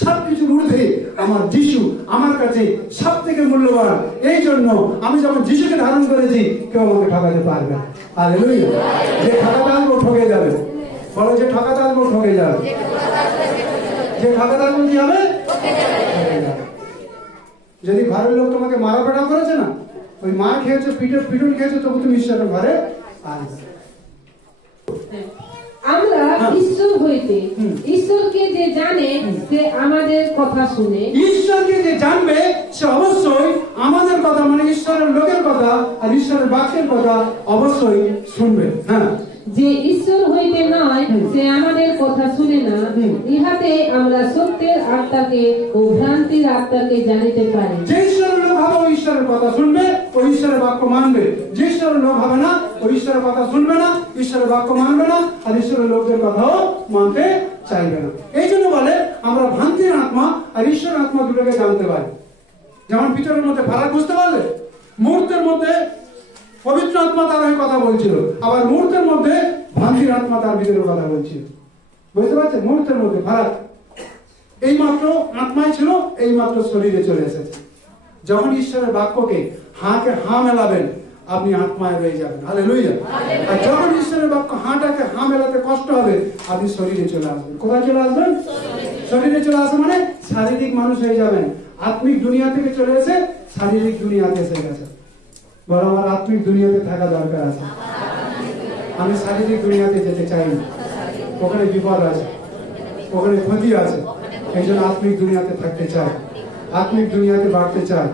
সবকিছুর ঊর্ধ্বে আমার যিশু আমার কাছে সব থেকে মূল্যবান। এই জন্য আমি যখন যিশুকে ধারণ করেছি কেউ আমাকে ঠকাতে পারবে না। হালেলুয়া। যে ঠকাতে আসবো ঠকে যাবে। বলো, যে ঠকাতে আসবো ঠকে যাবে। যে ঠকাতে আসবো কি হবে? যদি ঘরের লোক তোমাকে মারা পেটা করেছে না, ওই মার খেয়েছো, পিটুন খেয়েছো, তবু তুমি ঈশ্বরের ঘরে আসবে। আমরা ঈশ্বর হইতে, ঈশ্বরকে যে জানে সে আমাদের কথা শুনে। ঈশ্বরকে যে জানবে সে অবশ্যই আমাদের কথা, মানে ঈশ্বরের লোকের কথা আর ঈশ্বরের বাক্যের কথা অবশ্যই শুনবে। হ্যাঁ, যে ঈশ্বর হইতে নয় সে আমাদের কথা শুনে না, ইহাতে আমরা সত্যের আত্মাকে ও ভ্রান্তির আত্মাকে জানিতে পারি। যে ঈশ্বরের লোক হবে ওই ঈশ্বরের কথা শুনবে, ওই ঈশ্বরের বাক্য মানবে। যে ঈশ্বরের লোক হবে না ওই ঈশ্বরের কথা শুনবে না, ঈশ্বরের বাক্য মানবে না, আর ঈশ্বরের লোকদের কথাও মানতে চাইবে না। এই জন্য বলে আমরা ভ্রান্তির আত্মা আর ঈশ্বরের আত্মা দুটোকে জানতে পারি। যেমন পিতরের মধ্যে ফারাক বুঝতে পারলে, মুহূর্তের মধ্যে পবিত্র আত্মা তার হয়ে কথা বলছিল, আবার মুহূর্তের মধ্যে ভ্রান্তির আত্মা তার ভিতরে কথা বলছিল। বুঝতে পারছেন? মুহূর্তের মধ্যে ফারাক। এই মাত্র আত্মায় ছিল, এই মাত্র শরীরে চলে এসেছে। যখন ঈশ্বরের বাক্যকে হাঁকে হাঁ মেলাবেন আপনি আত্মায় রয়ে যাবেন। হালেলুয়া। আর যখন ঈশ্বরের বাক্য হাঁটাকে হাঁ মেলাতে কষ্ট হবে আপনি শরীরে চলে আসবেন। কোথায় চলে আসবেন? শরীরে চলে আসবেন মানে শারীরিক মানুষ হয়ে যাবেন। আত্মিক দুনিয়া থেকে চলে এসে শারীরিক দুনিয়াতে এসে গেছে। বড় আমার আত্মিক দুনিয়াতে থাকা দরকার আছে। আমি শারীরিক দুনিয়াতে যেতে চাই না, ওখানে বিপদ আছে, ওখানে ক্ষতি আছে। এই জন্য আত্মিক দুনিয়াতে থাকতে চাই, আত্মিক দুনিয়াতে বাড়তে চাই।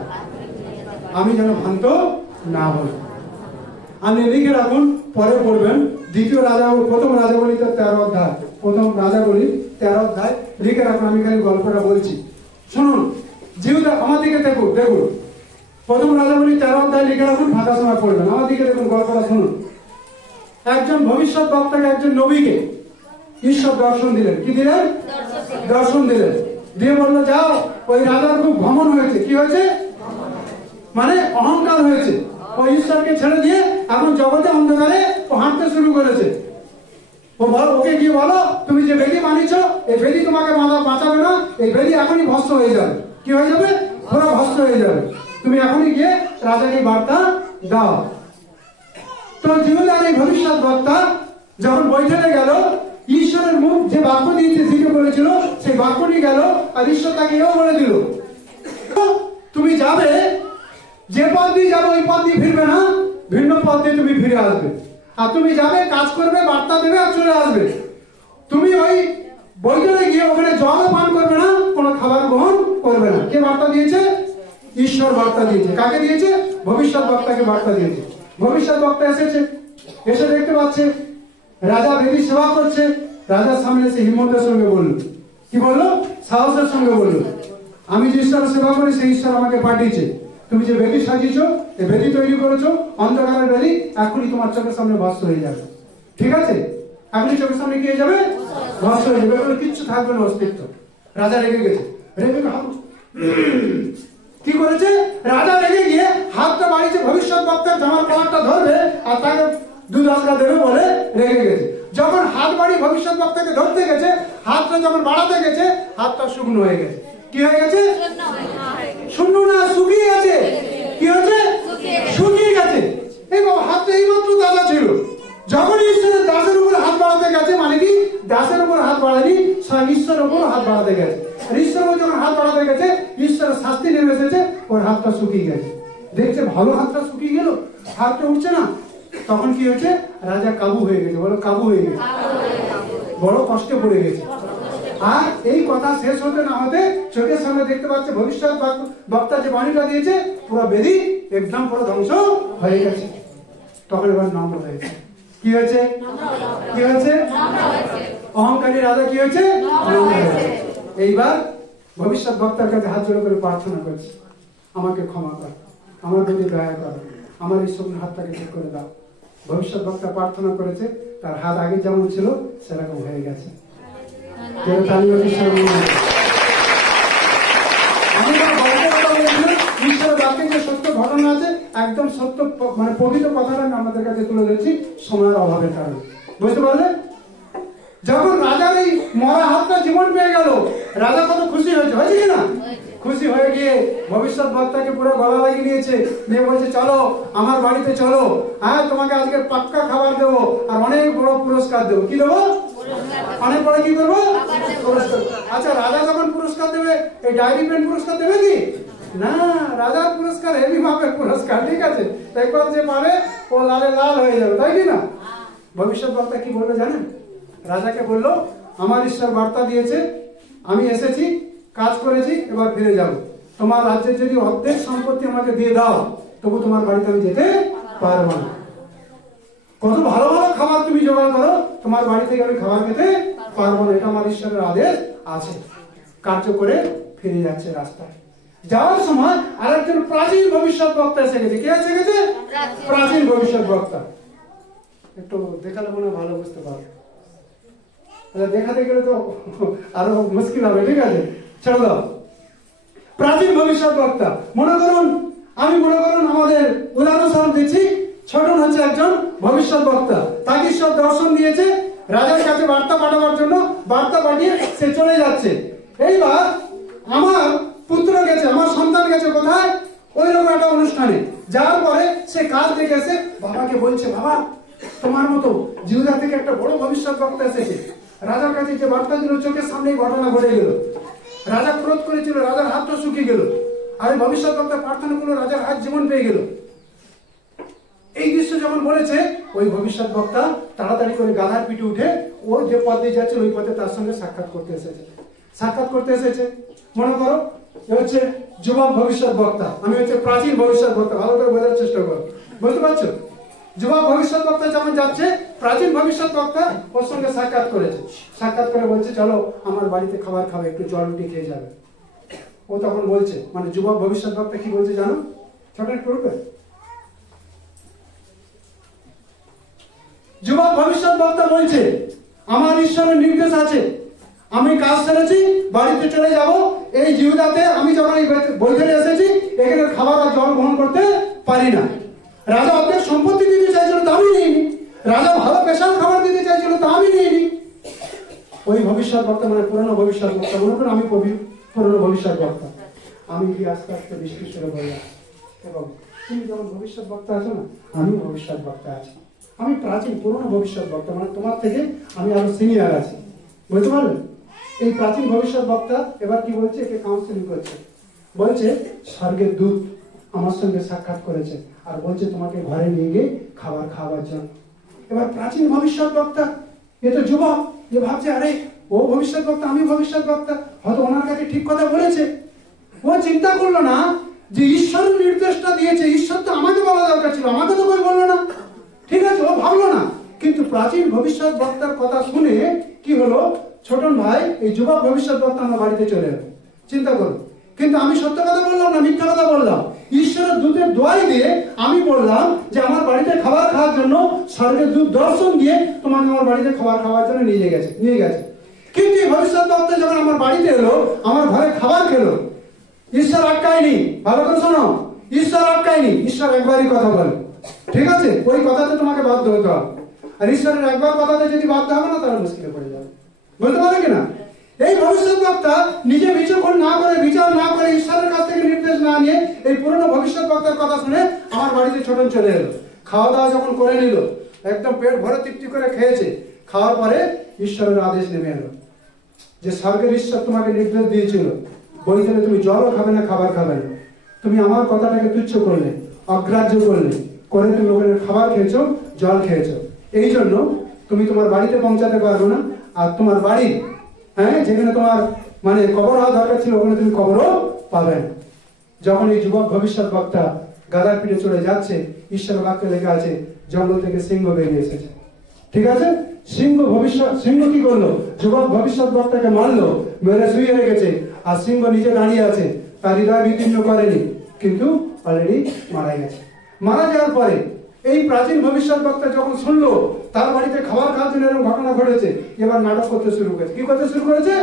আমি যেন ভ্রান্ত না হই। আপনি লিখে রাখুন, পরে পড়বেন। দ্বিতীয় রাজা, প্রথম রাজাবলী 13 অধ্যায়, প্রথম রাজাবলী 13 অধ্যায় লিখে রাখুন। আমি খালি গল্পটা বলছি, শুনুন। জিহুদা আমার দিকে দেখুন, দেখুন প্রথম রাজাবলী 13 অধ্যায় লিখে রাখুন, ফাঁকা সময় পড়বেন। আমার দিকে দেখুন, গল্পটা শুনুন। একজন ভবিষ্যৎ বক্তাকে, একজন নবীকে ঈশ্বর দর্শন দিলেন। কি দিলেন? দর্শন দিলেন। দিয়ে বললো যাও, ওই রাজার খুব ভ্রমণ হয়েছে। কি হয়েছে? মানে অহংকার হয়েছে। ওই ঈশ্বরকে ছেড়ে দিয়ে এখন জগতে অন্ধকারে ও হাঁটতে শুরু করেছে। ওকে গিয়ে বলো তুমি যে বেদি মানিছ এই বেদি তোমাকে বাঁচাবে না, এই বেদি এখনই ভস্ম হয়ে যাবে। কি হয়ে যাবে? পুরো ভস্ম হয়ে যাবে। তুমি এখনই গিয়ে রাজাকে বার্তা দাও। তো জিহুদার এই ভবিষ্যৎ বক্তা যখন বৈঠকে গেল, ঈশ্বরের মুখ যে বাক্য দিয়েছে, দিতে বলেছিল, সেই বাক্যটি গেল, আর ঈশ্বর তাকে এও বলে দিল তুমি যাবে, যে পথ দিয়ে যাবে ওই পথ দিয়ে ফিরবে না, ভিন্ন পথ দিয়ে তুমি ফিরে আসবে। আর তুমি যাবে, কাজ করবে, বার্তা দেবে আর চলে আসবে। তুমি ওই বৈঠকে গিয়ে ওখানে জলও পান করবে না, কোনো খাবার গ্রহণ করবে না। কে বার্তা দিয়েছে? ঈশ্বর বার্তা দিয়েছে। কাকে দিয়েছে? ভবিষ্যৎ বক্তাকে বার্তা দিয়েছে। ভবিষ্যৎ বক্তা এসেছে, এসে দেখতে পাচ্ছে রাজা বেদি সেবা করছে। রাজার সামনে এসে হিম্মতের সঙ্গে বলল, কি বললো? সাহসের সঙ্গে বলল, আমি যে ঈশ্বরের সেবা করি সেই ঈশ্বর আমাকে পাঠিয়েছে। তুমি যে বেদি সাজিয়েছো, এই বেদি তৈরি করেছো, অন্ধকারের বেদি, এখনই তোমার চোখের সামনে ভস্ম হয়ে যাবে। ঠিক আছে? এখনই চোখের সামনে কি হয়ে যাবে? ভস্ম হয়ে যাবে, কিচ্ছু থাকবে না অস্তিত্ব। রাজা রেগে গেছে। রেগে কি করেছে? রাজা রেগে গিয়ে হাতটা বাড়িতে ভবিষ্যৎ বক্তার জামার কলারটা ধরবে আর তাকে 2 দশটা দেবে বলে রেগে গেছে। যখন হাত বাড়ি ভবিষ্যৎ বক্তাকে ধরতে গেছে, হাতটা যখন বাড়াতে গেছে, হাতটা শুকনো হয়ে গেছে। কি হয়ে গেছে? শুকনো না, শুকিয়ে গেছে। কি হয়েছে? শুকিয়ে গেছে। এই বাবা হাতটা এইমাত্র তাজা ছিল। যখন ঈশ্বরের দাসের উপর হাত বাড়াতে গেছে, মানে কি দাসের উপর হাত বাড়ায়নি, স্বয়ং ঈশ্বরের উপর হাত বাড়াতে গেছে। আর ঈশ্বরের উপর যখন হাত বাড়াতে গেছে, ঈশ্বরের শাস্তি নেমে এসেছে, ওর হাতটা শুকিয়ে গেছে। দেখছে ভালো হাতটা শুকিয়ে গেল, হাতটা উঠছে না। তখন কি হয়েছে? রাজা কাবু হয়ে গেছে। বলো কাবু হয়ে গেছে, বড় কষ্টে পড়ে গেছে। আর এই কথা শেষ হতে না হতে চোখের সামনে দেখতে পাচ্ছে ভবিষ্যৎ বক্তা যে বাণীটা দিয়েছে, পুরো বেদি একদম পুরো ধ্বংস হয়ে গেছে। তখন এবার নম্র হয়েছে। কি হয়েছে? কি হয়েছে? অহংকারী রাজা কি হয়েছে? এইবার ভবিষ্যৎ বক্তার কাছে হাত জোড় করে প্রার্থনা করছে, আমাকে ক্ষমা কর, আমার প্রতি দয়া করো, আমার এই শুকনো হাতটাকে ঠিক করে দাও। ভবিষ্যৎ বক্তা প্রার্থনা করেছে, তার হাত আগে যেমন ছিল সেরকম হয়ে গেছে। ঈশ্বরের বাক্যে যে সত্য ঘটনা আছে, একদম সত্য মানে পবিত্র কথাটা আমি আমাদের কাছে তুলে ধরেছি সময়ের অভাবের কারণে। বুঝতে পারলে? যখন রাজার এই মরা হাতটা জীবন পেয়ে গেল, রাজা কত খুশি হয়েছে, হয়েছে কিনা? খুশি হয়ে গিয়ে ভবিষ্যৎ বক্তাকে পুরো গলা লাগিয়ে নিয়েছে, নিয়ে বলছে চলো আমার বাড়িতে চলো, হ্যাঁ তোমাকে আজকে পাক্কা খাবার দেবো আর অনেক বড় পুরস্কার দেবো। কি দেবো? অনেক বড় কি করবো? পুরস্কার। আচ্ছা, রাজা যখন পুরস্কার দেবে, এই ডায়েরি পেন পুরস্কার দেবে কি না? রাজার পুরস্কার হেভি মাপের পুরস্কার, ঠিক আছে? একবার যে পাবে ও লালে লাল হয়ে যাবে, তাই কি না? ভবিষ্যৎ বক্তা কি বলবে জানেন? রাজাকে বললো, আমার ঈশ্বর বার্তা দিয়েছে, আমি এসেছি, কাজ করেছি, এবার ফিরে যাব। তোমার রাজ্যের যদি অর্ধেক সম্পত্তি আমাকে দিয়ে দাও, তবু তোমার বাড়িতে আমি যেতে পারবো না। কত ভালো ভালো খাবার তুমি জোগাড় করো, তোমার বাড়ি থেকে আমি খাবার খেতে পারবো না, এটা আমার ঈশ্বরের আদেশ আছে। কার্য করে ফিরে যাচ্ছে রাস্তায়। যাওয়ার সময় আরেকজন প্রাচীন ভবিষ্যৎ বক্তা এসে গেছে। কে এসে গেছে? প্রাচীন ভবিষ্যৎ বক্তা। একটু দেখালে মনে ভালো বুঝতে পারবে, দেখাতে গেলে তো আরো মুশকিল হবে, ঠিক আছে? ছেড়ে দাও। প্রাচীন ভবিষ্যৎ বক্তা, মনে করুন আমাদের উদাহরণস্বরূপ দিচ্ছি, ছোটন হচ্ছে একজন ভবিষ্যৎ বক্তা। তাকে ঈশ্বর দর্শন দিয়েছে রাজার কাছে বার্তা পাঠাবার জন্য, বার্তা পাঠিয়ে সে চলে যাচ্ছে। এইবার আমার পুত্র গেছে, আমার সন্তান গেছে কোথায়? ওই রকম একটা অনুষ্ঠানে। যাওয়ার পরে সে কাজ দেখে এসে বাবাকে বলছে, বাবা তোমার মতো জিহুদা থেকে একটা বড় ভবিষ্যৎ বক্তা এসেছে। রাজার কাছে যে বার্তা দিল, চোখের সামনে ঘটনা ঘটে গেল। রাজা ক্রোধ করেছিল, রাজার হাতটা শুকিয়ে গেল। আর ভবিষ্যৎ বক্তা প্রার্থনা করলো, রাজার হাত জীবন পেয়ে গেল। এই দৃশ্য যখন বলেছে, ওই ভবিষ্যৎ বক্তা তাড়াতাড়ি করে গাধার পিঠে উঠে ও যে পথ দিয়ে যাচ্ছে ওই পথে তার সঙ্গে সাক্ষাৎ করতে এসেছে। মনে করো এ হচ্ছে যুবক ভবিষ্যৎ বক্তা, আমি হচ্ছে প্রাচীন ভবিষ্যৎ বক্তা। ভালো করে বোঝার চেষ্টা করো, বুঝতে পারছো? যুবক ভবিষ্যৎ বক্তা যখন যাচ্ছে, প্রাচীন ভবিষ্যৎ বক্তা ওর সঙ্গে সাক্ষাৎ করেছে। সাক্ষাৎ করে বলছে, চলো আমার বাড়িতে খাবার খাবে, একটু জল রুটি খেয়ে যাবে। ও তখন বলছে, মানে যুবক ভবিষ্যৎ বক্তা কি বলছে জানো? ছোট একটু উঠবে। যুবক ভবিষ্যৎ বক্তা বলছে, আমার ঈশ্বরের নির্দেশ আছে, আমি কাজ সেরেছি, বাড়িতে চলে যাব। এই জিহুদাতে আমি যখন এই বৈঠকে এসেছি, এখানে খাবার আর জল গ্রহণ করতে পারি না। রাজা অর্ধেক সম্পত্তি দিতে চাইছিল, তা আমি নিইনি। রাজা ভালো স্পেশাল খাবার দিতে চাইছিল, তা আমি নিইনি। ওই ভবিষ্যৎ বক্তা মানে পুরনো ভবিষ্যৎ বক্তা, মনে করুন আমি পুরনো ভবিষ্যৎ বক্তা, আমি কি আস্তে আস্তে বৃষ্টি শুরু বললাম। এবং তুমি যেমন ভবিষ্যৎ বক্তা আছো না, আমি ভবিষ্যৎ বক্তা আছি। আমি প্রাচীন পুরনো ভবিষ্যৎ বক্তা, মানে তোমার থেকে আমি আরো সিনিয়র আছি, বুঝতে পারলেন? এই প্রাচীন ভবিষ্যৎ বক্তা এবার কি বলছে, একে কাউন্সিলিং করছে। বলছে, স্বর্গের দূত আমার সঙ্গে সাক্ষাৎ করেছে আর বলছে তোমাকে ঘরে নিয়ে গিয়ে খাবার খাওয়ার জন্য। এবার প্রাচীন ভবিষ্যৎ বক্তা, এ তো যুবক, যে ভাবছে আরে ও ভবিষ্যৎ বক্তা, আমি ভবিষ্যৎ বক্তা, হয়তো ওনার কাছে ঠিক কথা বলেছে। ও চিন্তা করলো না যে ঈশ্বরের নির্দেশটা দিয়েছে, ঈশ্বর তো আমাকে বলা দরকার ছিল, আমাকে তো কেউ বললো না, ঠিক আছে? ও ভাবলো না। কিন্তু প্রাচীন ভবিষ্যৎ বক্তার কথা শুনে কি হলো, ছোটন ভাই এই যুবক ভবিষ্যৎ বক্তা আমার বাড়িতে চলে এলো। চিন্তা করো। কিন্তু আমি সত্য কথা বললাম না, মিথ্যা কথা বললাম? ঈশ্বরের দূতের দোয়াই দিয়ে আমি বললাম যে আমার বাড়িতে খাবার খাওয়ার জন্য স্বর্গের দূত দর্শন দিয়ে তোমাকে আমার বাড়িতে খাবার খাওয়ার জন্য নিয়ে গেছে। কিন্তু এই ভবিষ্যৎ বক্তা যখন আমার বাড়িতে এলো, আমার ঘরে খাবার খেলো, ঈশ্বর আটকায়নি। ভালো করে শোনো, ঈশ্বর আটকায়নি। ঈশ্বর একবারই কথা বলে, ঠিক আছে? ওই কথাতে তোমাকে বাধ্য হতে হবে। আর ঈশ্বরের একবার কথাতে যদি বাধ্য হবে না, তাহলে মুশকিলে পড়ে যাবে, বুঝতে পারো কিনা? এই ভবিষ্যৎ বক্তা নিজে বিচক্ষণ না করে, বিচার না করে, ঈশ্বরের কাছ থেকে নির্দেশ না নিয়ে এই পুরনো ভবিষ্যৎ বক্তার কথা শুনে আমার বাড়িতে ছোটন চলে এলো। খাওয়া দাওয়া যখন করে নিল, একদম পেট ভরে তৃপ্তি করে খেয়েছে, খাওয়ার পরে ঈশ্বরের আদেশ নেমে এলো যে স্বর্গের ঈশ্বর তোমাকে নির্দেশ দিয়েছিল বইতে তুমি জলও খাবে না, খাবার খাবে না, তুমি আমার কথাটাকে তুচ্ছ করলে, অগ্রাহ্য করলে, করে তুমি ওখানে খাবার খেয়েছো, জল খেয়েছো, এই জন্য তুমি তোমার বাড়িতে পৌঁছাতে পারবে না। আর তোমার বাড়ি, হ্যাঁ, যেখানে তোমার মানে কবর হওয়া দরকার ছিল ওখানে তুমি কবরও পাবে না। যখন এই যুবক ভবিষ্যৎ বক্তা গাদার পিঠে চলে যাচ্ছে, ঈশ্বরের বাক্যে লেখা আছে জঙ্গল থেকে সিংহ বেরিয়ে এসেছে। ঠিক আছে, সিংহ কি করলো? যুবক ভবিষ্যৎ বক্তাকে মারলো, মেরে শুয়ে রেখেছে, আর সিংহ নিচে দাঁড়িয়ে আছে, তার হৃদয় বিদীর্ণ করেনি, কিন্তু অলরেডি মারা গেছে। মারা যাওয়ার পরে এই প্রাচীন ভবিষ্যৎ বক্তা যখন শুনলো তার বাড়িতে খাবার খাওয়ার জন্য এরকম ঘটনা ঘটেছে, এবার নাটক করতে শুরু করেছে। কি করতে শুরু করেছে?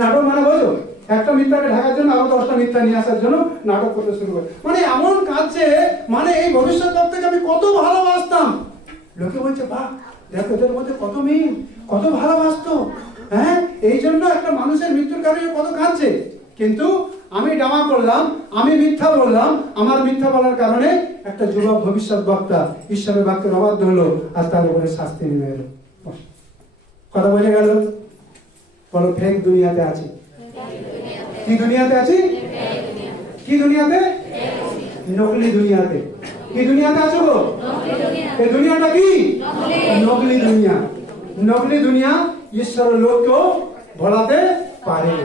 নাটক মানে বোঝো, একটা মিথ্যাকে ঢাকার জন্য আরো 10টা মিথ্যা নিয়ে আসার জন্য নাটক করতে শুরু করে। মানে এমন কাজে, মানে এই ভবিষ্যৎ বক্তাকে আমি কত ভালোবাসতাম, লোকে বলছে বাহ দেখো এদের মধ্যে কত মিল, কত ভালোবাসতো, হ্যাঁ, এই জন্য একটা মানুষের মৃত্যুর কারণে কত কাঁদছে। কিন্তু আমি ডামা করলাম, আমি মিথ্যা বললাম, আমার মিথ্যা বলার কারণে একটা যুবক ভবিষ্যৎ বক্তা ঈশ্বরের বাক্যের অবাধ্য হলো, আর তার উপরে শাস্তি নেমে এলো। কথা বোঝা গেল? বলো, ফেক দুনিয়াতে আছি। কি দুনিয়াতে আছি? কি দুনিয়াতে? নকলি দুনিয়াতে। কি দুনিয়াতে আছো গো? এই দুনিয়াটা কি? নকলি দুনিয়া। নকলি দুনিয়া ঈশ্বরের লোককেও ভোলাতে পারে।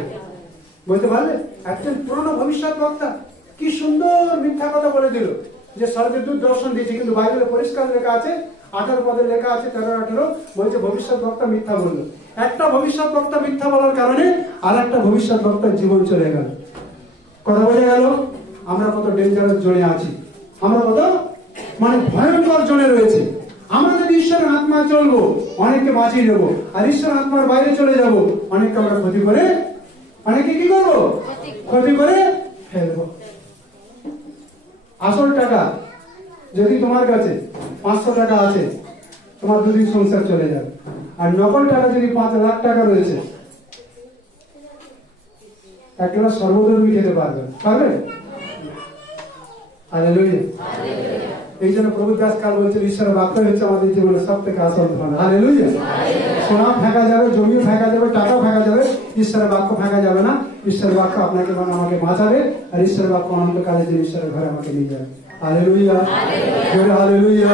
বুঝতে পারলে? একজন পুরনো ভবিষ্যৎ বক্তা কি সুন্দর মিথ্যা কথা বলে দিল যে স্বর্গের দূত দর্শন দিয়েছে, কিন্তু বাইবেলে পরিষ্কার লেখা আছে, 18 পদে লেখা আছে, 13-18 বলছে ভবিষ্যৎ বক্তা মিথ্যা বললো। একটা ভবিষ্যৎ বক্তা মিথ্যা বলার কারণে আর একটা ভবিষ্যৎ বক্তার জীবন চলে গেল। কথা বোঝা গেল? আমরা কত ডেঞ্জারাস জোনে আছি, আমরা কত মানে ভয়ঙ্কর জোনে রয়েছে। আমরা যদি ঈশ্বরের আত্মায় চলবো অনেককে বাঁচিয়ে দেবো, আর ঈশ্বরের আত্মার বাইরে চলে যাব অনেককে আমরা ক্ষতি করে, অনেকে কি করবো? ক্ষতি করে ফেলবো। আসল টাকা যদি তোমার কাছে 500 টাকা আছে, তোমার দুদিন সংসার চলে যাবে। আর নকল টাকা যদি 5 লাখ টাকা রয়েছে, এক গ্লাস সর্বদা তুমি খেতে পারবে? হালেলুয়া। এই জন্য প্রভু দাস কাল বলছেন ঈশ্বরের বাক্য হচ্ছে আমাদের জীবনে সব থেকে আসল ধন। হালেলুয়া। সোনা ফেঁকা যাবে, জমিও ফেঁকা যাবে, টাকাও ফেঁকা যাবে, ঈশ্বরের বাক্য ফেঁকা যাবে না। ঈশ্বরের বাক্য আপনাকে মানে আমাকে বাঁচাবে, আর ঈশ্বরের বাক্য অনন্তকালে যে ঈশ্বরের ঘরে আমাকে নিয়ে যাবে। Hallelujah, hallelujah.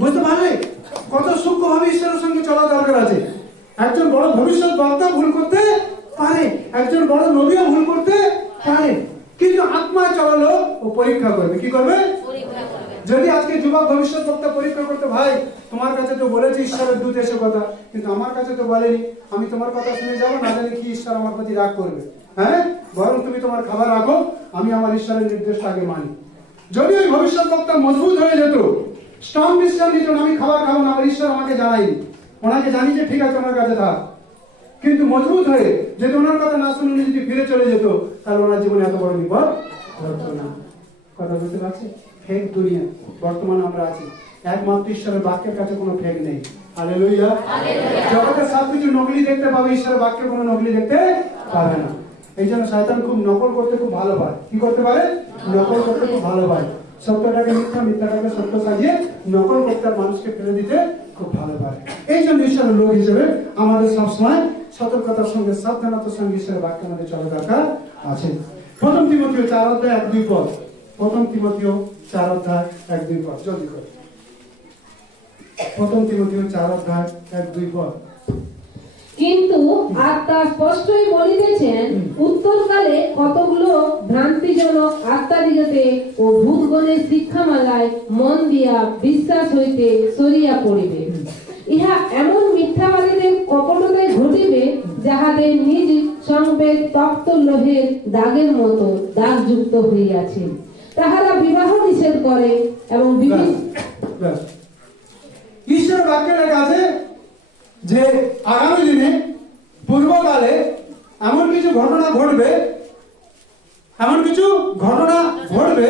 বুঝতে পারলে কত সূক্ষ্মভাবে ঈশ্বরের সঙ্গে চলা দরকার আছে? একজন বড় ভবিষ্যৎ বক্তা ভুল করতে পারে, একজন বড় নবীও ভুল করতে পারে, কিন্তু আত্মায় চলালো ও পরীক্ষা করবে। কি করবে? যদি আজকে যুবক ভবিষ্যৎ বক্তা পরীক্ষা করতে, ভাই তোমার কাছে তো বলেছে ঈশ্বরের দূত এসে কথা, কিন্তু আমার কাছে তো বলেনি, আমি তোমার কথা শুনে যাবো, না জানি কি ঈশ্বর আমার প্রতি রাগ করবে। হ্যাঁ, বরং তুমি তোমার খাবার রাখো, আমি আমার ঈশ্বরের নির্দেশটা আগে মানি। যদি ওই ভবিষ্যৎ বক্তা মজবুত হয়ে যেত, স্ট্রং ডিসিশন নিত, আমি খাবার খাবো না, আমার ঈশ্বর আমাকে জানাইনি, ওনাকে জানি যে ঠিক আছে ওনার কাছে থাক, কিন্তু মজবুত হয়ে যদি ওনার কথা না শুনে যদি ফিরে চলে যেত, তাহলে ওনার জীবনে এত বড় বিপদ ঘটতো না। কথা বুঝতে পারছি? ফেক দুনিয়া বর্তমানে আমরা আছি, একমাত্র ঈশ্বরের বাক্যের কাছে কোনো ফেক নেই। হালেলুয়া। জগতের সবকিছু নকলি দেখতে পাবে, ঈশ্বরের বাক্যে কোনো নকলি দেখতে পাবে না। এই জন্য শয়তান খুব নকল করতে খুব ভালো পায়। কি করতে পারে? নকল করতে খুব ভালো পায়। সত্যটাকে মিথ্যা, মিথ্যাটাকে সত্য সাজিয়ে নকল করতে মানুষকে ফেলে দিতে খুব ভালো পারে। এই জন্য ঈশ্বরের লোক হিসেবে আমাদের সবসময় সতর্কতার সঙ্গে, সাবধানতার সঙ্গে ঈশ্বরের বাক্যের মধ্যে চলা দরকার আছে। 1 তিমথিও 4:1-2 পদ। 1 তিমথিও 4:1-2 পদ। জলদি করে 1 তিমথিও 4:1-2 পদ। কিন্তু আত্মা স্পষ্টই বলিতেছেন, উত্তরকালে কতগুলো ভ্রান্তিজনক আত্মাদিগতে ও ভূতগণের শিক্ষামালায় মন দিয়া বিশ্বাস হইতে সরিয়া পড়িবে। ইহা এমন মিথ্যাবাদীদের কপটতায় ঘটিবে, যাহাদের নিজ সংবেদ তপ্ত লোহের দাগের মতো দাগযুক্ত হইয়াছে। তাহারা বিবাহ নিষেধ করে এবং ঈশ্বর বাক্যে লেখা আছে যে আগামী দিনে পূর্বকালে এমন কিছু ঘটনা ঘটবে, এমন কিছু ঘটনা ঘটবে,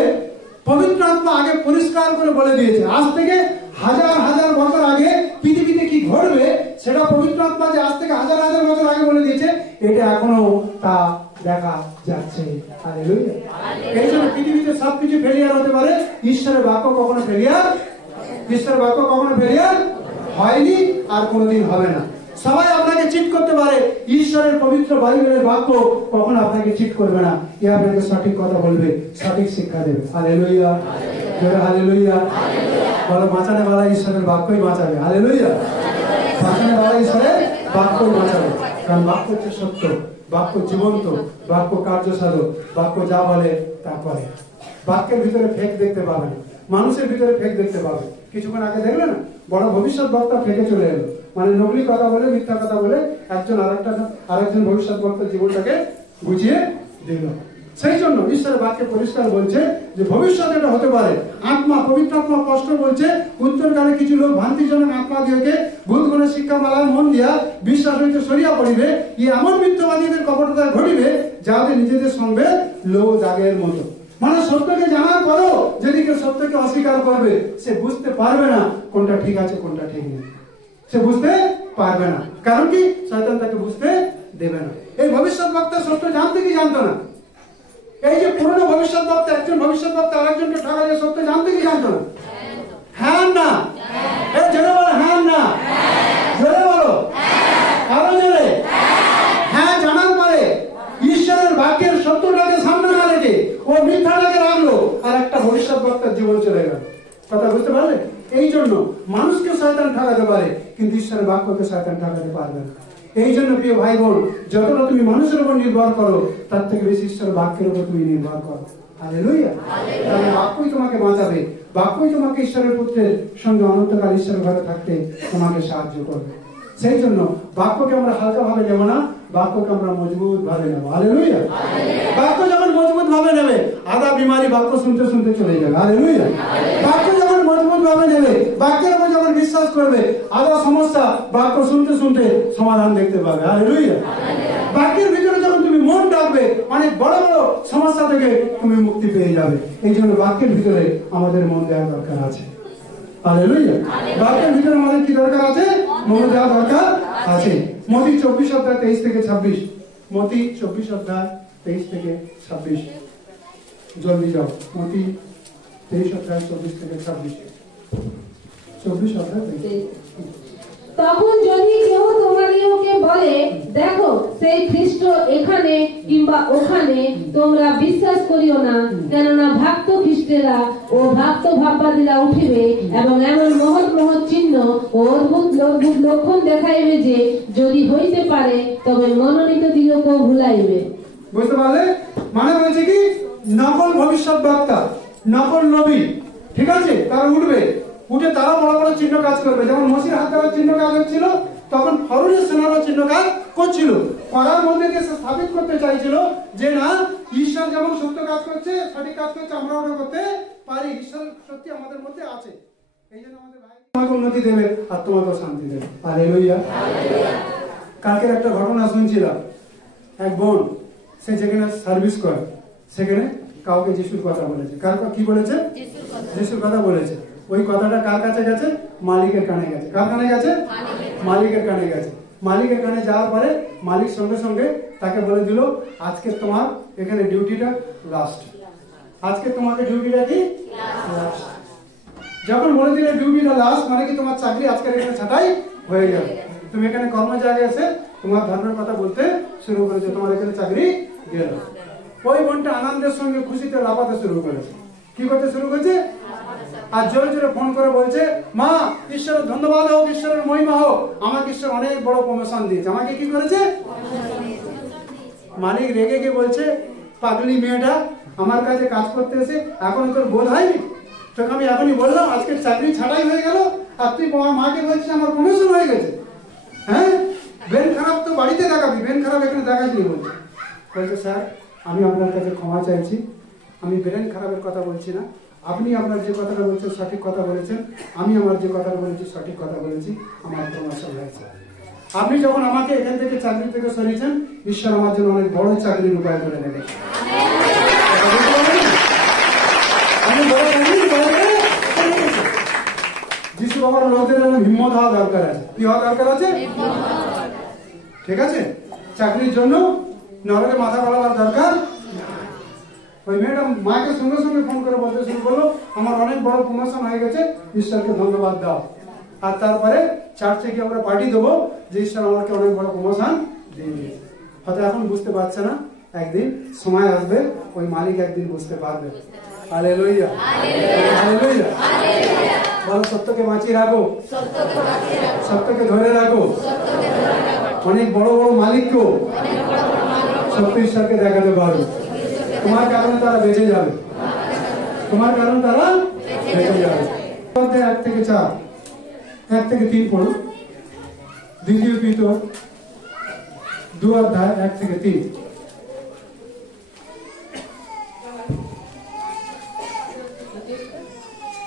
পবিত্র আত্মা আগে পরিষ্কার করে বলে দিয়েছে। আজ থেকে হাজার হাজার বছর আগে পৃথিবীতে কি ঘটবে সেটা পবিত্র আত্মা যে আজ থেকে হাজার হাজার বছর আগে বলে দিয়েছে, এটা এখনো তা দেখা যাচ্ছে। হালেলুয়া। এই জন্য পৃথিবীতে সবকিছু ফেলিয়ার হতে পারে, ঈশ্বরের বাক্য কখনো ফেলিয়ার, ঈশ্বরের বাক্য কখনো ফেলিয়ার হয়নি আর কোনোদিন হবে না। সবাই আপনাকে চিট করতে পারে, ঈশ্বরের পবিত্র বাইবেলের বাক্য কখনো আপনাকে চিট করবে না। এ আপনাকে সঠিক কথা বলবে, সঠিক শিক্ষা দেবে। Hallelujah, hallelujah. বলো, বাঁচানে বালা ঈশ্বরের বাক্যই বাঁচাবে। হালেলুয়া। বাঁচানে বালা ঈশ্বরের বাক্যই বাঁচাবে, কারণ বাক্য হচ্ছে সত্য, বাক্য জীবন্ত, বাক্য কার্যসাধক, বাক্য যা বলে তা করে। বাক্যের ভিতরে ফেক দেখতে পাবে না, মানুষের ভিতরে ফেক দেখতে পাবে। কিছুক্ষণ আগে দেখলে না, বড় ভবিষ্যৎ বক্তা ফেকে চলে এলো, মানে নকলি কথা বলে, মিথ্যা কথা বলে একজন আরেকজন ভবিষ্যৎ বক্তার জীবনটাকে গুছিয়ে দিল। সেই জন্য ঈশ্বরের বাক্যে পরিষ্কার বলছে যে ভবিষ্যৎ এটা হতে পারে। আত্মা, পবিত্র আত্মা স্পষ্ট বলছে, উত্তরকালে কিছু লোক ভ্রান্তিজনক আত্মা দিয়েকে ভূত গণের শিক্ষা মালায় মন দিয়া বিশ্বাস হইতে সরিয়া পড়িবে, ই এমন মিথ্যাবাদীদের কপটতা ঘটিবে যাহাদের নিজেদের সঙ্গে লো দাগের মতো। মানে সত্যকে জানার পরও যদি কেউ সত্যকে অস্বীকার করবে, সে বুঝতে পারবে না কোনটা ঠিক আছে কোনটা ঠিক নেই, সে বুঝতে পারবে না। কারণ কি? শয়তান তাকে বুঝতে দেবে না। এই ভবিষ্যৎ বক্তা সত্য জানতে কি জানতো না? এই যে পুরনো ভবিষ্যৎ বক্তা, একজন ভবিষ্যৎ বক্তা আরেকজনকে ঠকালে সত্য জানতে কি জানতো না? হ্যাঁ না? এই জোরে বলো হ্যাঁ না, জোরে বলো, আরো জোরে। হ্যাঁ জানার পরে ঈশ্বরের বাক্যের সত্যটাকে সামনে না রেখে ও মিথ্যাটাকে রাখলো, আর একটা ভবিষ্যৎ বক্তার জীবন চলে গেল। কথা বুঝতে পারলে? এই জন্য মানুষকে শয়তান ঠকাতে পারে, কিন্তু ঈশ্বরের বাক্যকে শয়তান ঠকাতে পারবে না। এই জন্য প্রিয় ভাই বোন, যতটা তুমি মানুষের উপর নির্ভর করো, তার থেকে বেশি ঈশ্বরের বাক্যের উপর তুমি নির্ভর করো। হালেলুয়া। কারণ বাক্যই তোমাকে বাঁচাবে, বাক্যই তোমাকে ঈশ্বরের পুত্রের সঙ্গে অনন্তকাল ঈশ্বরের ঘরে থাকতে তোমাকে সাহায্য করবে। সেই জন্য বাক্যকে আমরা হালকা ভাবে নেব না, বাক্যকে আমরা মজবুত ভাবে নেবো। হালেলুয়া। বাক্য যখন মজবুত ভাবে নেবে, আধা বিমারি বাক্য শুনতে শুনতে চলে যাবে। হালেলুয়া। বাক্য যখন মজবুত ভাবে নেবে, বাক্যের উপর যখন বিশ্বাস করবে, আধা সমস্যা বাক্য শুনতে শুনতে সমাধান দেখতে পাবে। হালেলুয়া। বাক্যের ভিতরে যখন তুমি মন ডাকবে, অনেক বড় বড় সমস্যা থেকে তুমি মুক্তি পেয়ে যাবে। এই জন্য বাক্যের ভিতরে আমাদের মন দেওয়া দরকার আছে। হালেলুয়া। বাক্যের ভিতরে আমাদের কি দরকার আছে? মন দেওয়া দরকার আছে। মতি 24:23-26। মতি 24:23-26। জলদি যাও, মতি 23:24-26। 24:23। তখন যদি কেউ তোমাদিগকে বলে, দেখো সেই খ্রিস্ট এখানে কিংবা ওখানে, তোমরা বিশ্বাস করিও না, কেননা ভক্ত খ্রিস্টেরা ও ভক্ত ভাববাদীরা উঠিবে এবং এমন মহৎ মহৎ চিহ্ন ও অদ্ভুত অদ্ভুত লক্ষণ দেখাইবে যে যদি হইতে পারে তবে মনোনীত দিগকেও ভুলাইবে। বুঝতে পারলে? মানে বলছে কি, নকল ভবিষ্যৎ বক্তা, নকল নবী, ঠিক আছে, তারা উঠবে, উঠে তারা বড় বড় চিহ্ন কাজ করবে। যেমন মসির হাত দ্বারা চিহ্ন কাজ হচ্ছিল, তখন ফরৌনের সেনারও চিহ্ন কাজ করছিল। করার মধ্যে দিয়ে স্থাপিত করতে চাইছিল যে না, ঈশ্বর যেমন সত্য কাজ করছে, সঠিক কাজ করছে, আমরা ওটা করতে পারি, ঈশ্বর সত্যি আমাদের মধ্যে আছে। এই জন্য আমাদের ভাই তোমাকে উন্নতি দেবে আর তোমাকেও শান্তি দেবে। হালেলুয়া। কালকের একটা ঘটনা শুনছিলাম, এক বোন, সে যেখানে সার্ভিস করে সেখানে কাউকে যিশুর কথা বলেছে। কার কি বলেছে? যিশুর কথা বলেছে। ওই কথাটা কার কাছে গেছে? মালিকের কানে গেছে। কার কানে গেছে? মালিকের কানে গেছে। মালিকের কানে যাওয়ার পরে মালিক সঙ্গে সঙ্গে তাকে বলে দিল, আজকে তোমার এখানে ডিউটিটা লাস্ট, আজকে তোমাকে ডিউটিটা কি লাস্ট। যখন বলে দিলে ডিউটিটা লাস্ট, মানে কি তোমার চাকরি আজকের এখানে ছাঁটাই হয়ে যাবে। তুমি এখানে কর্ম জায়গায় এসে তোমার ধর্মের কথা বলতে শুরু করেছো, তোমার এখানে চাকরি গেল। ওই বোনটা আনন্দের সঙ্গে খুশিতে লাফাতে শুরু করেছে। কি করতে শুরু করেছে? আর জোরে জোরে ফোন করে বলছে, মা ঈশ্বরের ধন্যবাদ হোক, ঈশ্বরের মহিমা হোক, আমাকে ঈশ্বর অনেক বড় প্রমোশন দিয়েছে। আমাকে কি করেছে? মালিক রেগে গিয়ে বলছে, পাগলি মেয়েটা আমার কাছে কাজ করতে এসে এখন তোর বোধ হয়নি? তোকে আমি এখনই বললাম আজকে চাকরি ছাঁটাই হয়ে গেল, আর তুই আমার মাকে বলছিস আমার প্রমোশন হয়ে গেছে। হ্যাঁ, ব্রেন খারাপ তো বাড়িতে দেখাবি, ব্রেন খারাপ এখানে দেখাসনি। বলছে স্যার, আমি আপনার কাছে ক্ষমা চাইছি, আমি ব্রেন খারাপের কথা বলছি না, আপনি আপনার যে কথাটা বলছেন সঠিক কথা বলেছেন, আমি আমার যে কথাটা বলেছি সঠিক কথা বলেছি, আমার প্রমোশন হয়েছে। আপনি যখন আমাকে এখান থেকে চাকরি থেকে সরিয়েছেন, ঈশ্বর আমার জন্য অনেক বড় চাকরির উপায় করে দেবে। যিশু বাবার লোকদের হিম্মত হওয়া দরকার আছে। কি হওয়া দরকার আছে? ঠিক আছে, চাকরির জন্য নরকে মাথা গলাবার দরকার। ওই মেয়েটা মাকে সঙ্গে সঙ্গে ফোন করে বলতে শুরু করলো, আমার অনেক বড় প্রমোশন হয়ে গেছে, ঈশ্বরকে ধন্যবাদ দাও। আর তারপরে চার্চে গিয়ে আমরা পার্টি দেবো যে ঈশ্বর আমাকে অনেক বড় প্রমোশন দিয়ে দিয়েছে। হয়তো এখন বুঝতে পারছে না, একদিন সময় আসবে, ওই মালিক একদিন বুঝতে পারবে। Hallelujah, hallelujah. বলো, সত্যকে বাঁচিয়ে রাখো, সত্যকে ধরে রাখো। অনেক বড় বড় মালিককেও সত্য ঈশ্বরকে দেখাতে পারবে। তোমার কারণে তারা বেঁচে যাবে, তোমার কারণে তারা বেঁচে যাবে। 1 থেকে 4, 1 থেকে 3 পড়ো। দ্বিতীয় পিতর 2 অধ্যায় 1 থেকে 3।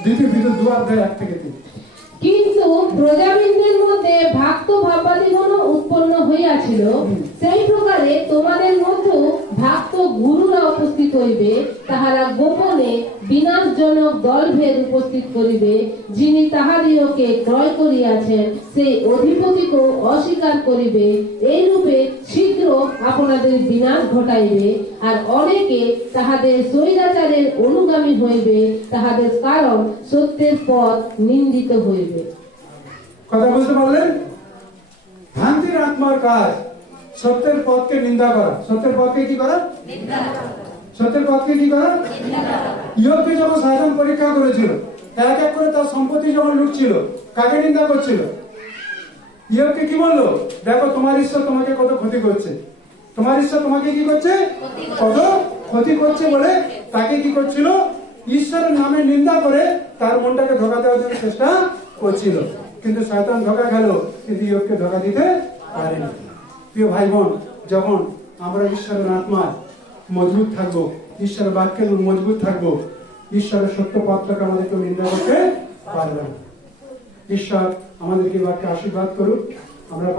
দ্বিতীয় পিতর 2 অধ্যায় 1 থেকে 3। কিন্তু প্রজাবৃন্দের মধ্যে ভক্ত ভাবাদিগণ উৎপন্ন হইয়াছিল, সেই প্রকারে তোমাদের মধ্যে ভক্ত গুরুরা উপস্থিত হইবে, তাহারা গোপনে বিনাশজনক দলভেদ উপস্থিত করিবে। যিনি তাহাদিওকে ক্রয় করিয়াছেন সেই অধিপতিকে অস্বীকার করিবে, এইরূপে শীঘ্র আপনাদের বিনাশ ঘটাইবে। আর অনেকে তাহাদের স্বৈরাচারের অনুগামী হইবে, তাহাদের কারণ সত্যের পথ নিন্দিত হইবে। কথা বুঝতে পারলেন? ভ্রান্তির আত্মার কাজ সত্যের পথকে নিন্দা করা। সত্যের পথকে কি করা? সত্যের পথকে কি করা? ইয়োবকে যখন শয়তান পরীক্ষা করেছিল, এক এক করে তার সম্পত্তি যখন লুটছিল, কাকে নিন্দা করছিল? ইয়োবকে কি বললো? দেখো, তোমার ঈশ্বর তোমাকে কত ক্ষতি করছে, তোমার ঈশ্বর তোমাকে কি করছে, কত ক্ষতি করছে বলে তাকে কি করছিল? ঈশ্বরের নামে নিন্দা করে তার মনটাকে ধোঁকা দেওয়ার জন্য চেষ্টা করছিল। কিন্তু শয়তান ধোঁকা খেল, কিন্তু ইয়োবকে ধোঁকা দিতে পারেনি। প্রিয় ভাই বোন, যখন আমরা ঈশ্বরের আত্মায় মজবুত থাকবো, ঈশ্বরের বাক্যে মজবুত থাকবো, ঈশ্বরের সত্য পথটাকে আমাদেরকে নিন্দা করতে পারবে না। ঈশ্বর আমাদেরকে বাক্যে আশীর্বাদ করুক। আমরা